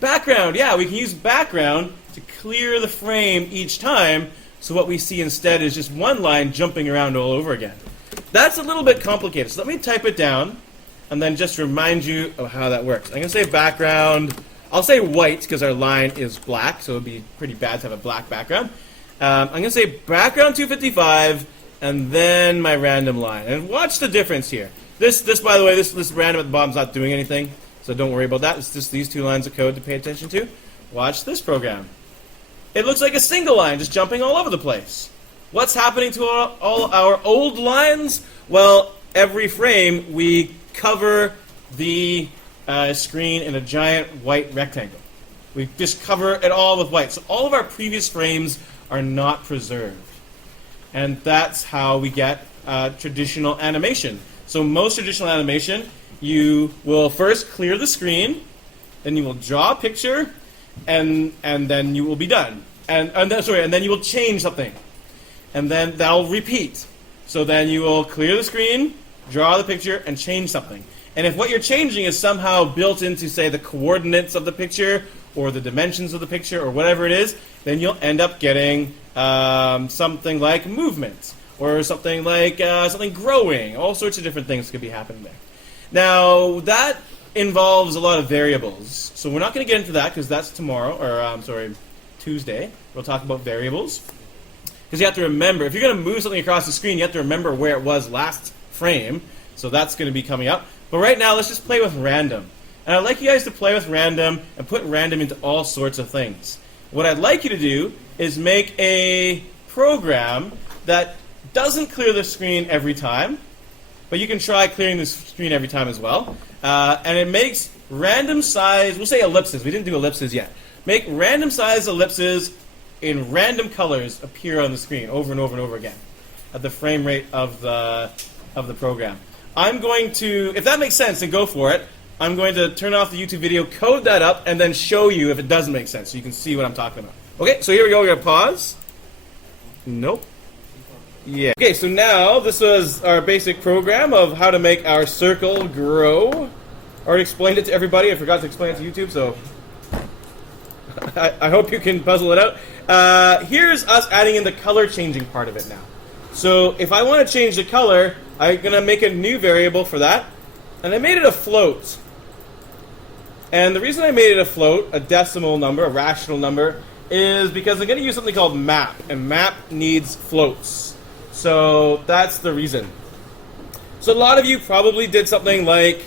Background, yeah, we can use background to clear the frame each time, so what we see instead is just one line jumping around all over again. That's a little bit complicated, so let me type it down and then just remind you of how that works. I'm going to say background. I'll say white because our line is black, so it would be pretty bad to have a black background. I'm going to say background 255 and then my random line. And watch the difference here. This by the way, this random at the bottom is not doing anything, so don't worry about that. It's just these two lines of code to pay attention to. Watch this program. It looks like a single line just jumping all over the place. What's happening to all our old lines? Well, every frame we cover the screen in a giant white rectangle. We just cover it all with white. So all of our previous frames are not preserved. And that's how we get traditional animation. So most traditional animation, you will first clear the screen, then you will draw a picture, and then you will be done. And then you will change something. And then that'll repeat. So then you will clear the screen, draw the picture, and change something. And if what you're changing is somehow built into, say, the coordinates of the picture or the dimensions of the picture or whatever it is, then you'll end up getting something like movement or something like something growing. All sorts of different things could be happening there. Now, that involves a lot of variables. So we're not going to get into that because that's tomorrow, or Tuesday. We'll talk about variables. Because you have to remember, if you're going to move something across the screen, you have to remember where it was last frame. So that's going to be coming up. But right now, let's just play with random. And I'd like you guys to play with random and put random into all sorts of things. What I'd like you to do is make a program that doesn't clear the screen every time, but you can try clearing the screen every time as well. And it makes random size, we'll say ellipses. We didn't do ellipses yet. Make random size ellipses in random colors appear on the screen over and over and over again at the frame rate of the program. I'm going to, if that makes sense, then go for it. I'm going to turn off the YouTube video, code that up, and then show you if it doesn't make sense so you can see what I'm talking about. Okay, so here we go. We're going to pause. Nope. Yeah. Okay, so now this was our basic program of how to make our circle grow. I already explained it to everybody. I forgot to explain it to YouTube, so I hope you can puzzle it out. Here's us adding in the color changing part of it now. So if I want to change the color, I'm going to make a new variable for that. And I made it a float. And the reason I made it a float, a decimal number, a rational number, is because I'm going to use something called map. And map needs floats. So that's the reason. So a lot of you probably did something like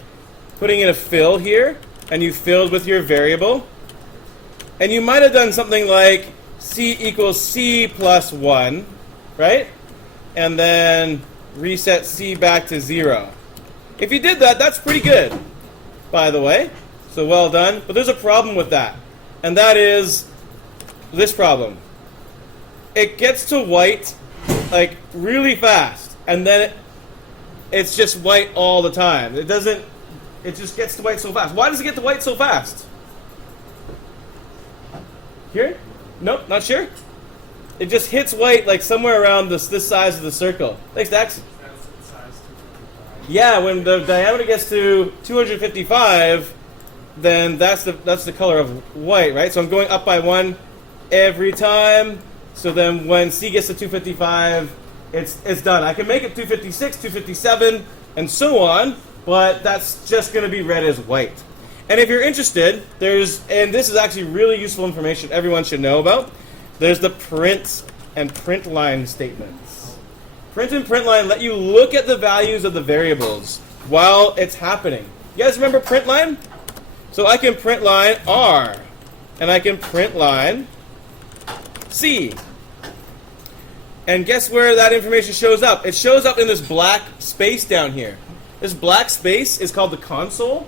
putting in a fill here. And you filled with your variable. And you might have done something like c equals c plus 1, right? And then reset c back to 0. If you did that, that's pretty good, by the way. So well done. But there's a problem with that. And that is this problem. It gets to white like really fast. And then it's just white all the time. It doesn't it just gets to white so fast. Why does it get to white so fast? Here? Nope, not sure. It just hits white like somewhere around this size of the circle. Thanks, Dax. That's the size 255. Yeah, when the diameter gets to 255, then that's the color of white, right? So I'm going up by 1 every time. So then when C gets to 255, it's done. I can make it 256, 257, and so on, but that's just going to be read as white. And if you're interested, and this is actually really useful information everyone should know about, there's the print and print line statements. Print and print line let you look at the values of the variables while it's happening. You guys remember print line? So I can print line R, and I can print line C. And guess where that information shows up? It shows up in this black space down here. This black space is called the console.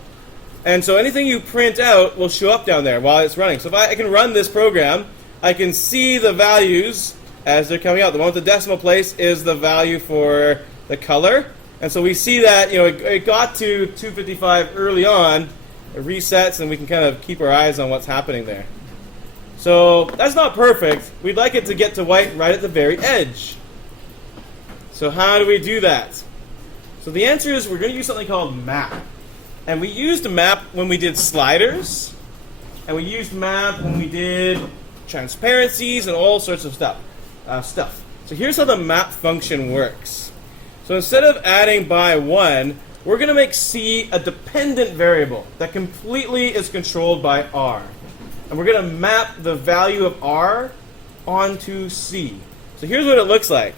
And so anything you print out will show up down there while it's running. So if I can run this program, I can see the values as they're coming out. The one with the decimal place is the value for the color. And so we see that it got to 255 early on. It resets, and we can kind of keep our eyes on what's happening there. So that's not perfect. We'd like it to get to white right at the very edge. So how do we do that? So the answer is we're going to use something called map. And we used map when we did sliders. And we used map when we did transparencies and all sorts of stuff. So here's how the map function works. So instead of adding by 1, we're going to make C a dependent variable that completely is controlled by R. And we're going to map the value of R onto C. So here's what it looks like.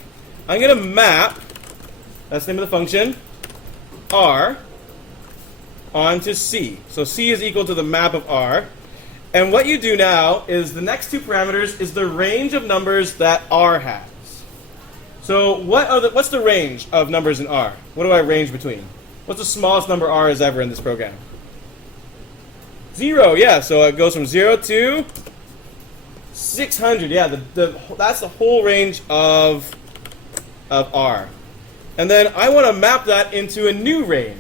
I'm going to map, that's the name of the function, R onto C. So C is equal to the map of R. And what you do now is the next two parameters is the range of numbers that R has. So what's the range of numbers in R? What do I range between? What's the smallest number R is ever in this program? 0, yeah. So it goes from 0 to 600. Yeah, that's the whole range of R. And then I want to map that into a new range.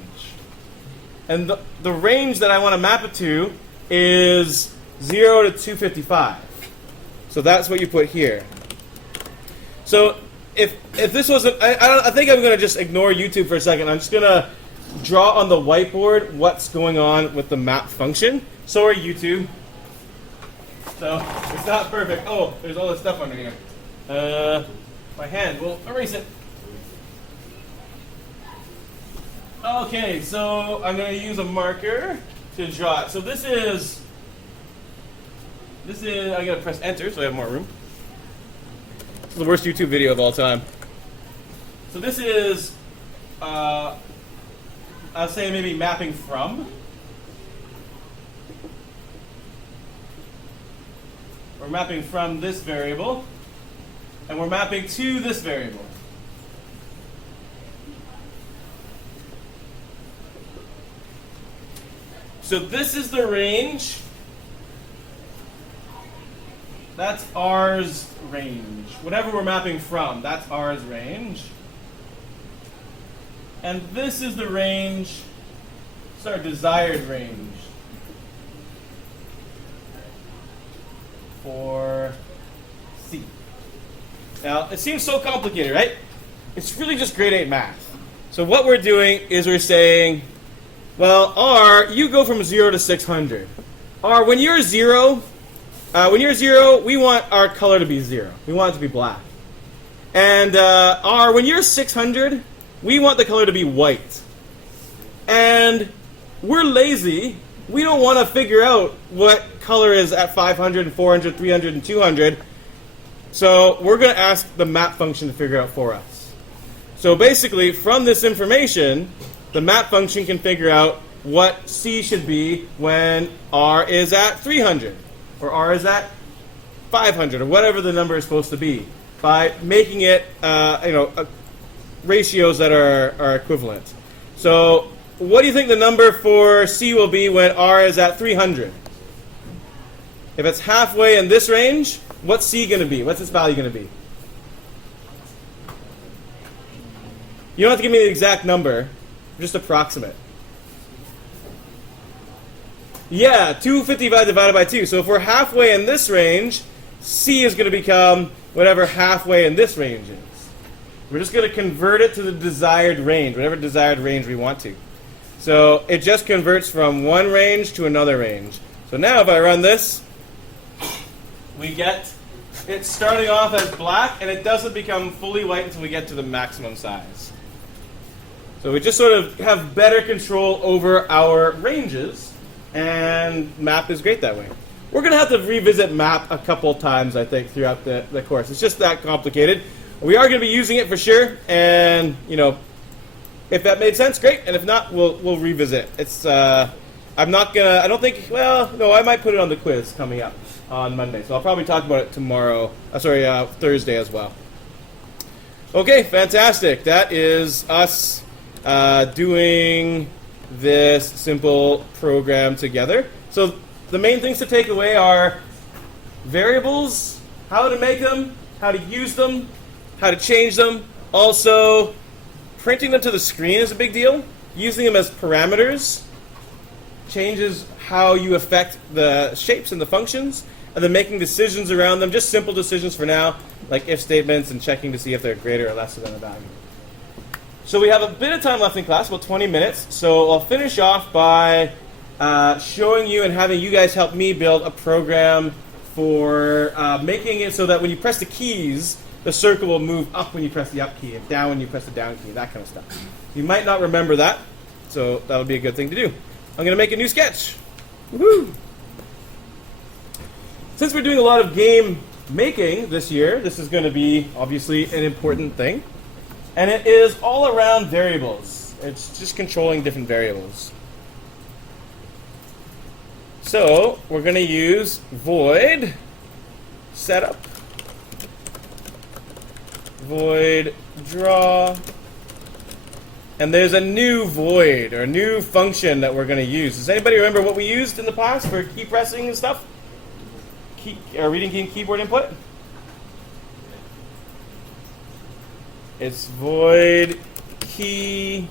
And the range that I want to map it to is 0 to 255. So that's what you put here. So if this wasn't, I think I'm going to just ignore YouTube for a second. I'm just going to draw on the whiteboard what's going on with the map function. Sorry, YouTube. So it's not perfect. Oh, there's all this stuff under here. My hand will erase it. Okay, so I'm going to use a marker to draw it. So this is I got to press enter so I have more room. This is the worst YouTube video of all time. So this is I'll say maybe mapping from. We're mapping from this variable, and we're mapping to this variable. So this is the range. That's R's range. Whatever we're mapping from, that's R's range. And this is the range, it's our desired range for C. Now, it seems so complicated, right? It's really just grade 8 math. So what we're doing is we're saying, well, R, you go from 0 to 600. R, when you're 0, we want our color to be 0. We want it to be black. And R, when you're 600, we want the color to be white. And we're lazy. We don't want to figure out what color is at 500, and 400, 300, and 200. So we're going to ask the map function to figure out for us. So basically, from this information, the map function can figure out what C should be when R is at 300, or R is at 500, or whatever the number is supposed to be, by making it, ratios that are equivalent. So what do you think the number for C will be when R is at 300? If it's halfway in this range, what's C going to be? What's its value going to be? You don't have to give me the exact number, just approximate. Yeah, 255 divided by 2. So if we're halfway in this range, C is going to become whatever halfway in this range is. We're just going to convert it to the desired range, whatever desired range we want to. So it just converts from one range to another range. So now if I run this, we get it starting off as black, and it doesn't become fully white until we get to the maximum size. So we just sort of have better control over our ranges, and map is great that way. We're going to have to revisit map a couple times, I think, throughout the course. It's just that complicated. We are going to be using it for sure, and, you know, if that made sense, great, and if not, we'll revisit. It's, I'm not going to, I don't think, well, no, I might put it on the quiz coming up on Monday, so I'll probably talk about it tomorrow, Thursday as well. Okay, fantastic. That is us doing this simple program together. So the main things to take away are variables, how to make them, how to use them, how to change them. Also, printing them to the screen is a big deal. Using them as parameters changes how you affect the shapes and the functions, and then making decisions around them, just simple decisions for now, like if statements and checking to see if they're greater or lesser than a value. So we have a bit of time left in class, about 20 minutes. So I'll finish off by showing you and having you guys help me build a program for making it so that when you press the keys, the circle will move up when you press the up key and down when you press the down key, that kind of stuff. You might not remember that, so that would be a good thing to do. I'm going to make a new sketch. Woohoo! Since we're doing a lot of game making this year, this is going to be obviously an important thing. And it is all around variables. It's just controlling different variables. So we're going to use void setup, void draw, and there's a new void or a new function that we're going to use. Does anybody remember what we used in the past for key pressing and stuff? Reading key and keyboard input? It's void key.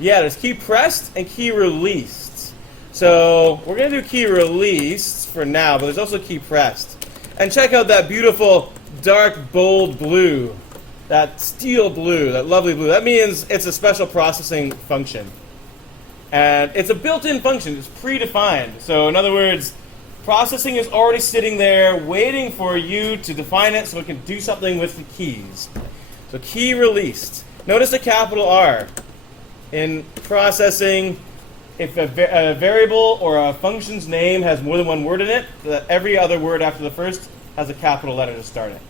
Yeah, there's key pressed and key released. So we're going to do key released for now, but there's also key pressed. And check out that beautiful dark bold blue, that steel blue, that lovely blue. That means it's a special processing function. And it's a built-in function. It's predefined. So in other words, processing is already sitting there waiting for you to define it so it can do something with the keys. So key released. Notice the capital R. In processing, if a variable or a function's name has more than one word in it, every other word after the first has a capital letter to start it.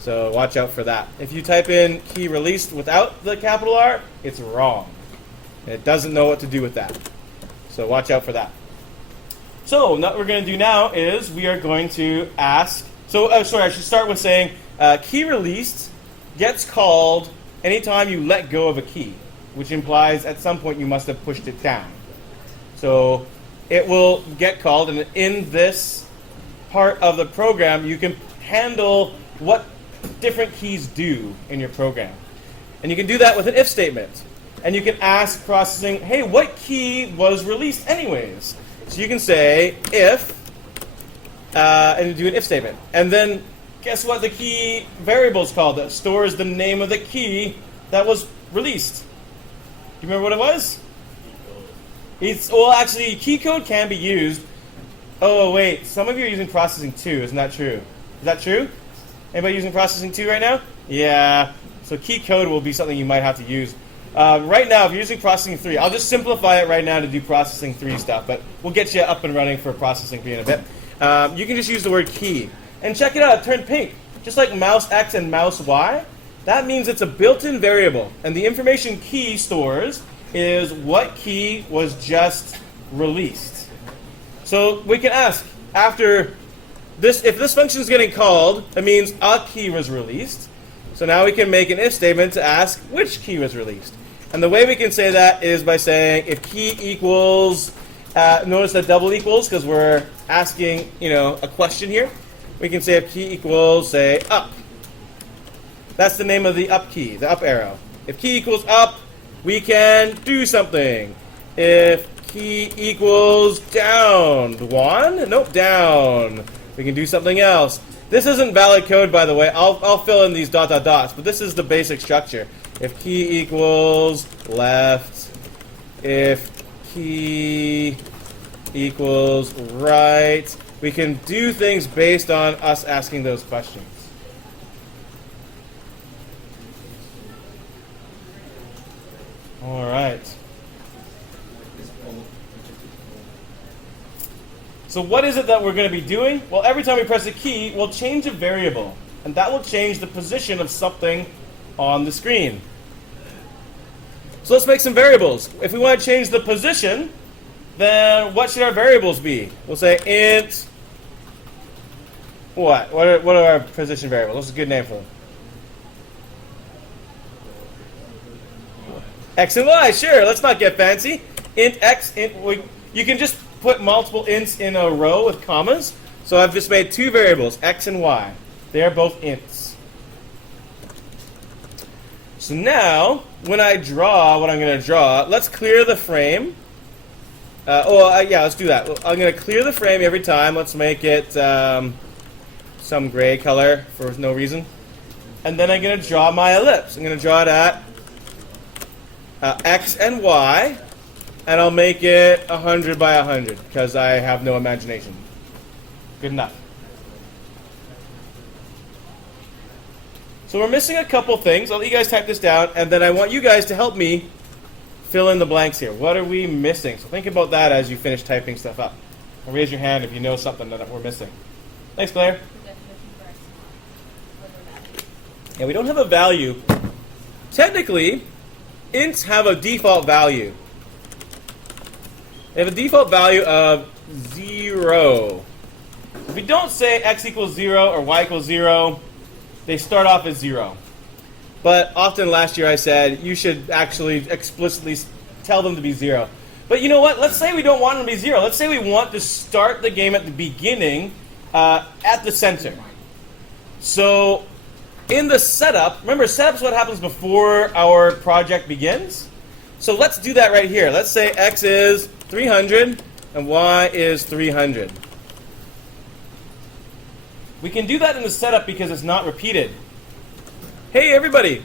So watch out for that. If you type in key released without the capital R, it's wrong. It doesn't know what to do with that. So watch out for that. So what we're going to do now is we are going to ask, I should start with saying key released gets called anytime you let go of a key, which implies at some point you must have pushed it down. So it will get called, and in this part of the program you can handle what different keys do in your program. And you can do that with an if statement. And you can ask processing, hey, what key was released anyways? So you can say if, and do an if statement. And then guess what the key variable is called that stores the name of the key that was released? Do you remember what it was? Actually, key code can be used. Oh, wait, some of you are using processing 2. Isn't that true? Is that true? Anybody using processing 2 right now? Yeah. So key code will be something you might have to use. Right now, if you're using processing 3, I'll just simplify it right now to do processing 3 stuff, but we'll get you up and running for processing 3 in a bit. You can just use the word key. And check it out, it turned pink. Just like mouse X and mouse Y, that means it's a built-in variable. And the information key stores is what key was just released. So we can ask, after this, if this function is getting called, it means a key was released. So now we can make an if statement to ask which key was released. And the way we can say that is by saying if key equals, notice that double equals because we're asking, a question here. We can say if key equals, say, up. That's the name of the up key, the up arrow. If key equals up, we can do something. If key equals down 1, nope, down. We can do something else. This isn't valid code, by the way. I'll fill in these dot dot dots, but this is the basic structure. If key equals left, if key equals right, we can do things based on us asking those questions. All right. So what is it that we're going to be doing? Well, every time we press a key, we'll change a variable. And that will change the position of something on the screen. So let's make some variables. If we want to change the position, then what should our variables be? We'll say int what? What are our position variables? What's a good name for them? X and Y, sure. Let's not get fancy. Int X, you can just put multiple ints in a row with commas. So I've just made two variables, X and Y. They are both ints. So now, when I draw what I'm going to draw, let's clear the frame. Yeah, let's do that. I'm going to clear the frame every time. Let's make it some gray color for no reason. And then I'm going to draw my ellipse. I'm going to draw it at X and Y, and I'll make it 100 by 100 because I have no imagination. Good enough. So we're missing a couple things. I'll let you guys type this down, and then I want you guys to help me fill in the blanks here. What are we missing? So think about that as you finish typing stuff up. Or raise your hand if you know something that we're missing. Thanks, Claire. Yeah, we don't have a value. Technically, ints have a default value. They have a default value of 0. If we don't say x equals 0 or y equals 0, they start off as 0. But often last year I said you should actually explicitly tell them to be 0. But you know what? Let's say we don't want them to be 0. Let's say we want to start the game at the beginning at the center. So in the setup, remember setup is what happens before our project begins. So let's do that right here. Let's say x is 300 and y is 300. We can do that in the setup because it's not repeated. Hey everybody,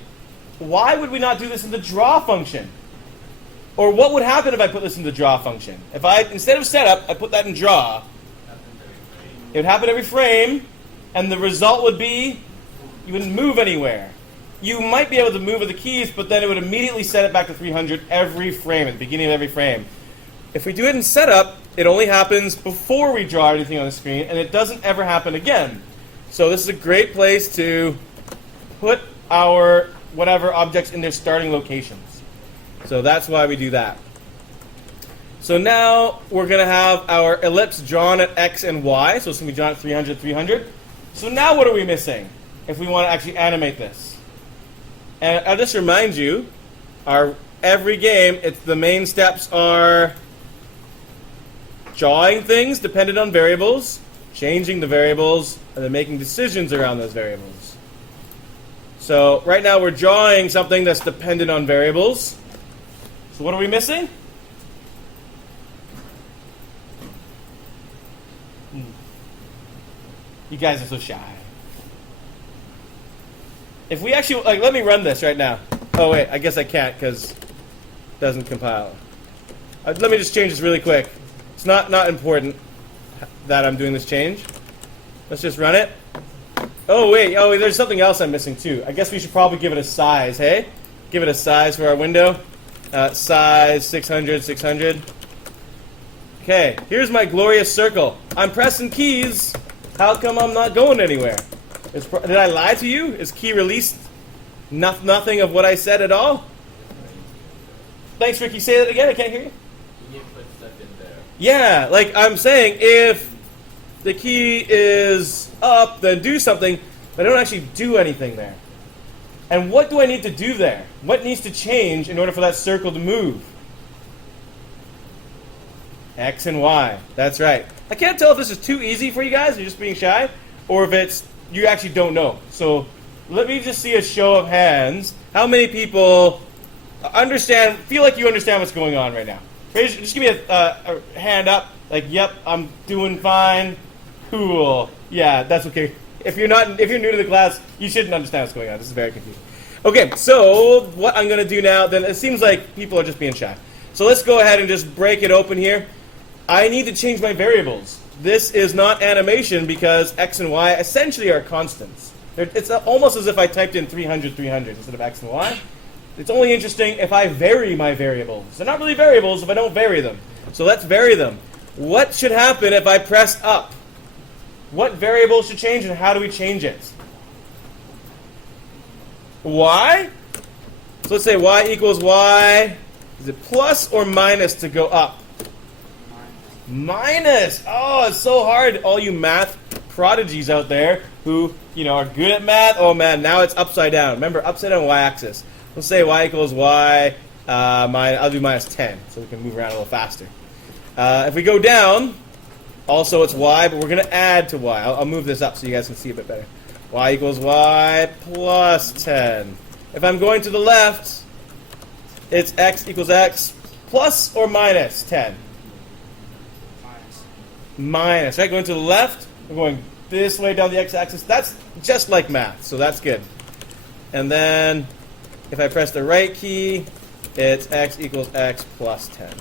why would we not do this in the draw function? Or what would happen if I put this in the draw function? If I, instead of setup, I put that in draw, it would happen every frame, and the result would be you wouldn't move anywhere. You might be able to move with the keys, but then it would immediately set it back to 300 every frame, at the beginning of every frame. If we do it in setup, it only happens before we draw anything on the screen, and it doesn't ever happen again. So this is a great place to put our whatever objects in their starting locations. So that's why we do that. So now we're going to have our ellipse drawn at x and y. So it's going to be drawn at 300, 300. So now what are we missing if we want to actually animate this? And I'll just remind you, every game, the main steps are drawing things dependent on variables, changing the variables, and then making decisions around those variables. So right now we're drawing something that's dependent on variables. So what are we missing? You guys are so shy. If we actually, let me run this right now. Oh wait, I guess I can't because it doesn't compile. Let me just change this really quick. It's not important that I'm doing this change. Let's just run it. Oh wait, there's something else I'm missing too. I guess we should probably give it a size, hey? Give it a size for our window. Size 600, 600. Okay, here's my glorious circle. I'm pressing keys. How come I'm not going anywhere? Did I lie to you? Is key released nothing of what I said at all? Thanks, Ricky. Say that again. I can't hear you. You need to put stuff in there. Yeah, like I'm saying, if the key is up, then do something, but I don't actually do anything there. And what do I need to do there? What needs to change in order for that circle to move? X and Y. That's right. I can't tell if this is too easy for you guys, you're just being shy, or if it's you actually don't know. So let me just see a show of hands. How many people feel like you understand what's going on right now? Just give me a hand up. Like, yep, I'm doing fine. Cool. Yeah, that's okay. If you're new to the class, you shouldn't understand what's going on. This is very confusing. Okay, so what I'm going to do now, then it seems like people are just being shy. So let's go ahead and just break it open here. I need to change my variables. This is not animation because x and y essentially are constants. It's almost as if I typed in 300, 300 instead of x and y. It's only interesting if I vary my variables. They're not really variables if I don't vary them. So let's vary them. What should happen if I press up? What variable should change and how do we change it? Y? So let's say y equals y. Is it plus or minus to go up? Minus. Oh, it's so hard. All you math prodigies out there who, are good at math. Oh man, now it's upside down. Remember, upside down y-axis. Let's say y equals y. I'll do minus 10 so we can move around a little faster. If we go down, also it's y, but we're going to add to y. I'll move this up so you guys can see a bit better. Y equals y plus 10. If I'm going to the left, it's x equals x plus or minus 10. Minus, right? Going to the left, we're going this way down the x-axis. That's just like math, so that's good. And then if I press the right key, it's x equals x plus 10.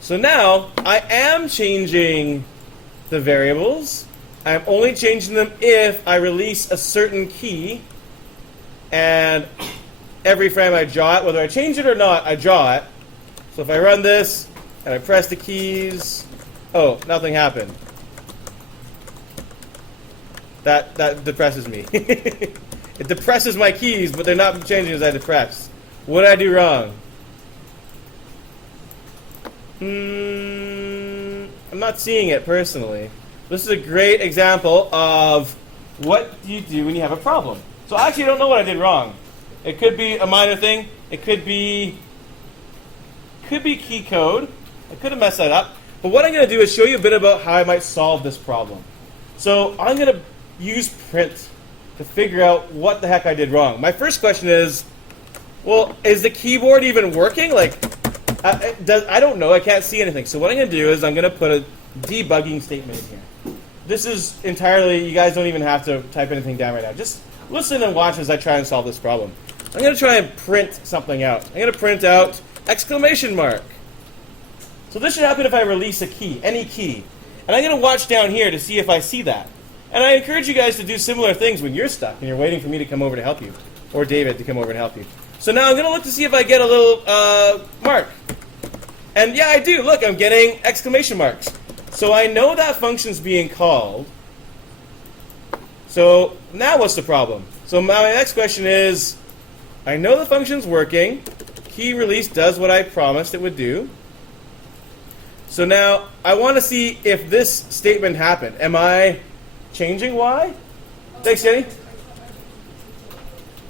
So now I am changing the variables. I'm only changing them if I release a certain key, and every frame I draw it, whether I change it or not, I draw it. So if I run this and I press the keys, oh, nothing happened. That depresses me. It depresses my keys, but they're not changing as I depress. What did I do wrong? I'm not seeing it personally. This is a great example of what you do when you have a problem. So I actually don't know what I did wrong. It could be a minor thing. It could be key code. I could have messed that up. But what I'm going to do is show you a bit about how I might solve this problem. So I'm going to use print to figure out what the heck I did wrong. My first question is, well, is the keyboard even working? Like, I don't know. I can't see anything. So what I'm going to do is I'm going to put a debugging statement in here. This is entirely, you guys don't even have to type anything down right now. Just listen and watch as I try and solve this problem. I'm going to try and print something out. I'm going to print out exclamation mark. So this should happen if I release a key, any key. And I'm going to watch down here to see if I see that. And I encourage you guys to do similar things when you're stuck and you're waiting for me to come over to help you. Or David to come over and help you. So now I'm going to look to see if I get a little mark. And yeah, I do. Look, I'm getting exclamation marks. So I know that function's being called. So now what's the problem? So my next question is, I know the function's working. Key release does what I promised it would do. So now I want to see if this statement happened. Am I changing y? Thanks, Jenny.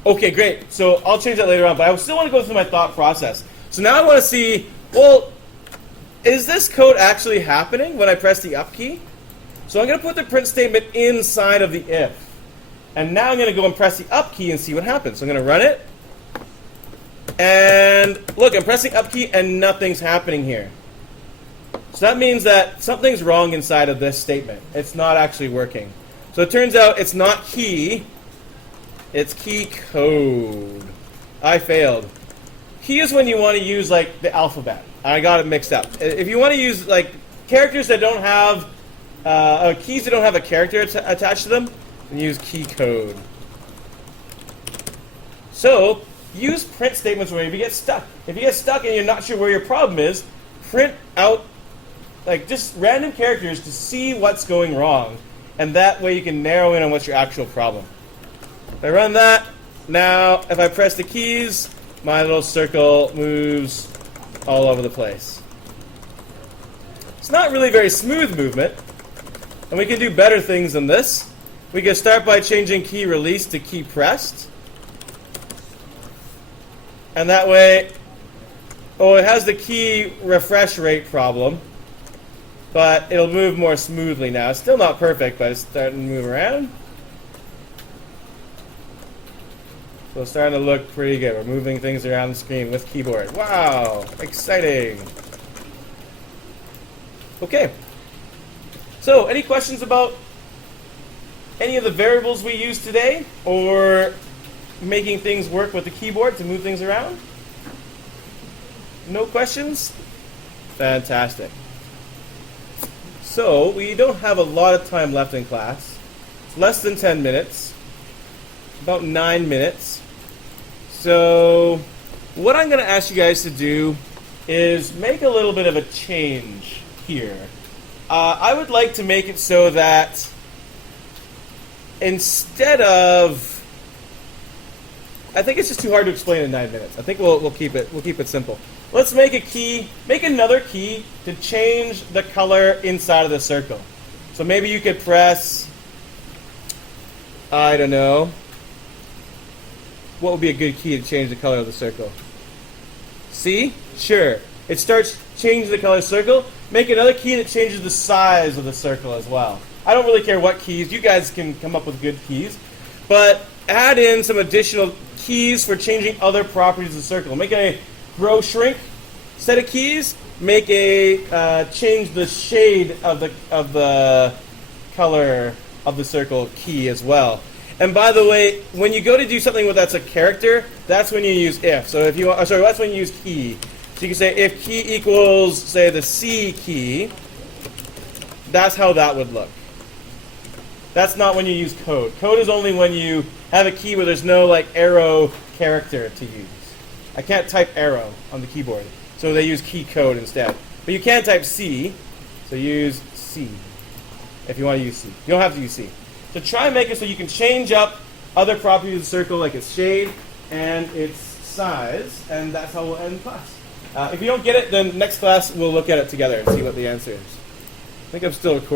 Okay, great. So I'll change that later on, but I still want to go through my thought process. So now I want to see, well, is this code actually happening when I press the up key? So I'm going to put the print statement inside of the if. And now I'm going to go and press the up key and see what happens. So I'm going to run it. And look, I'm pressing up key and nothing's happening here. So that means that something's wrong inside of this statement. It's not actually working. So it turns out it's not key. It's key code. I failed. Key is when you want to use like the alphabet. I got it mixed up. If you want to use like characters that don't have keys that don't have a character attached to them, then use key code. So use print statements where if you get stuck. If you get stuck and you're not sure where your problem is, print out like just random characters to see what's going wrong, and that way you can narrow in on what's your actual problem. If I run that, now if I press the keys, my little circle moves all over the place. It's not really very smooth movement, and we can do better things than this. We can start by changing key release to key pressed. And that way, oh, it has the key refresh rate problem, but it'll move more smoothly now. It's still not perfect, but it's starting to move around. So it's starting to look pretty good. We're moving things around the screen with keyboard. Wow, exciting. Okay. So, any questions about any of the variables we used today, or making things work with the keyboard to move things around? No questions? Fantastic. So, we don't have a lot of time left in class. It's less than 10 minutes. About 9 minutes. So, what I'm going to ask you guys to do is make a little bit of a change here. I would like to make it so that instead of, I think it's just too hard to explain in 9 minutes. I think we'll keep it simple. Let's make another key to change the color inside of the circle. So maybe you could press, I don't know, what would be a good key to change the color of the circle? C? Sure. It starts changing the color of the circle. Make another key that changes the size of the circle as well. I don't really care what keys. You guys can come up with good keys. But add in some additional keys for changing other properties of the circle. Make a grow shrink set of keys. Make a change the shade of the color of the circle key as well. And by the way, when you go to do something that's a character, that's when you use if. So if you that's when you use key. So you can say if key equals, say, the C key. That's how that would look. That's not when you use code. Code is only when you have a key where there's no like arrow character to use. I can't type arrow on the keyboard, so they use key code instead. But you can type C, so use C if you want to use C. You don't have to use C. So try and make it so you can change up other properties of the circle, like its shade and its size, and that's how we'll end class. If you don't get it, then next class we'll look at it together and see what the answer is. I think I'm still recording.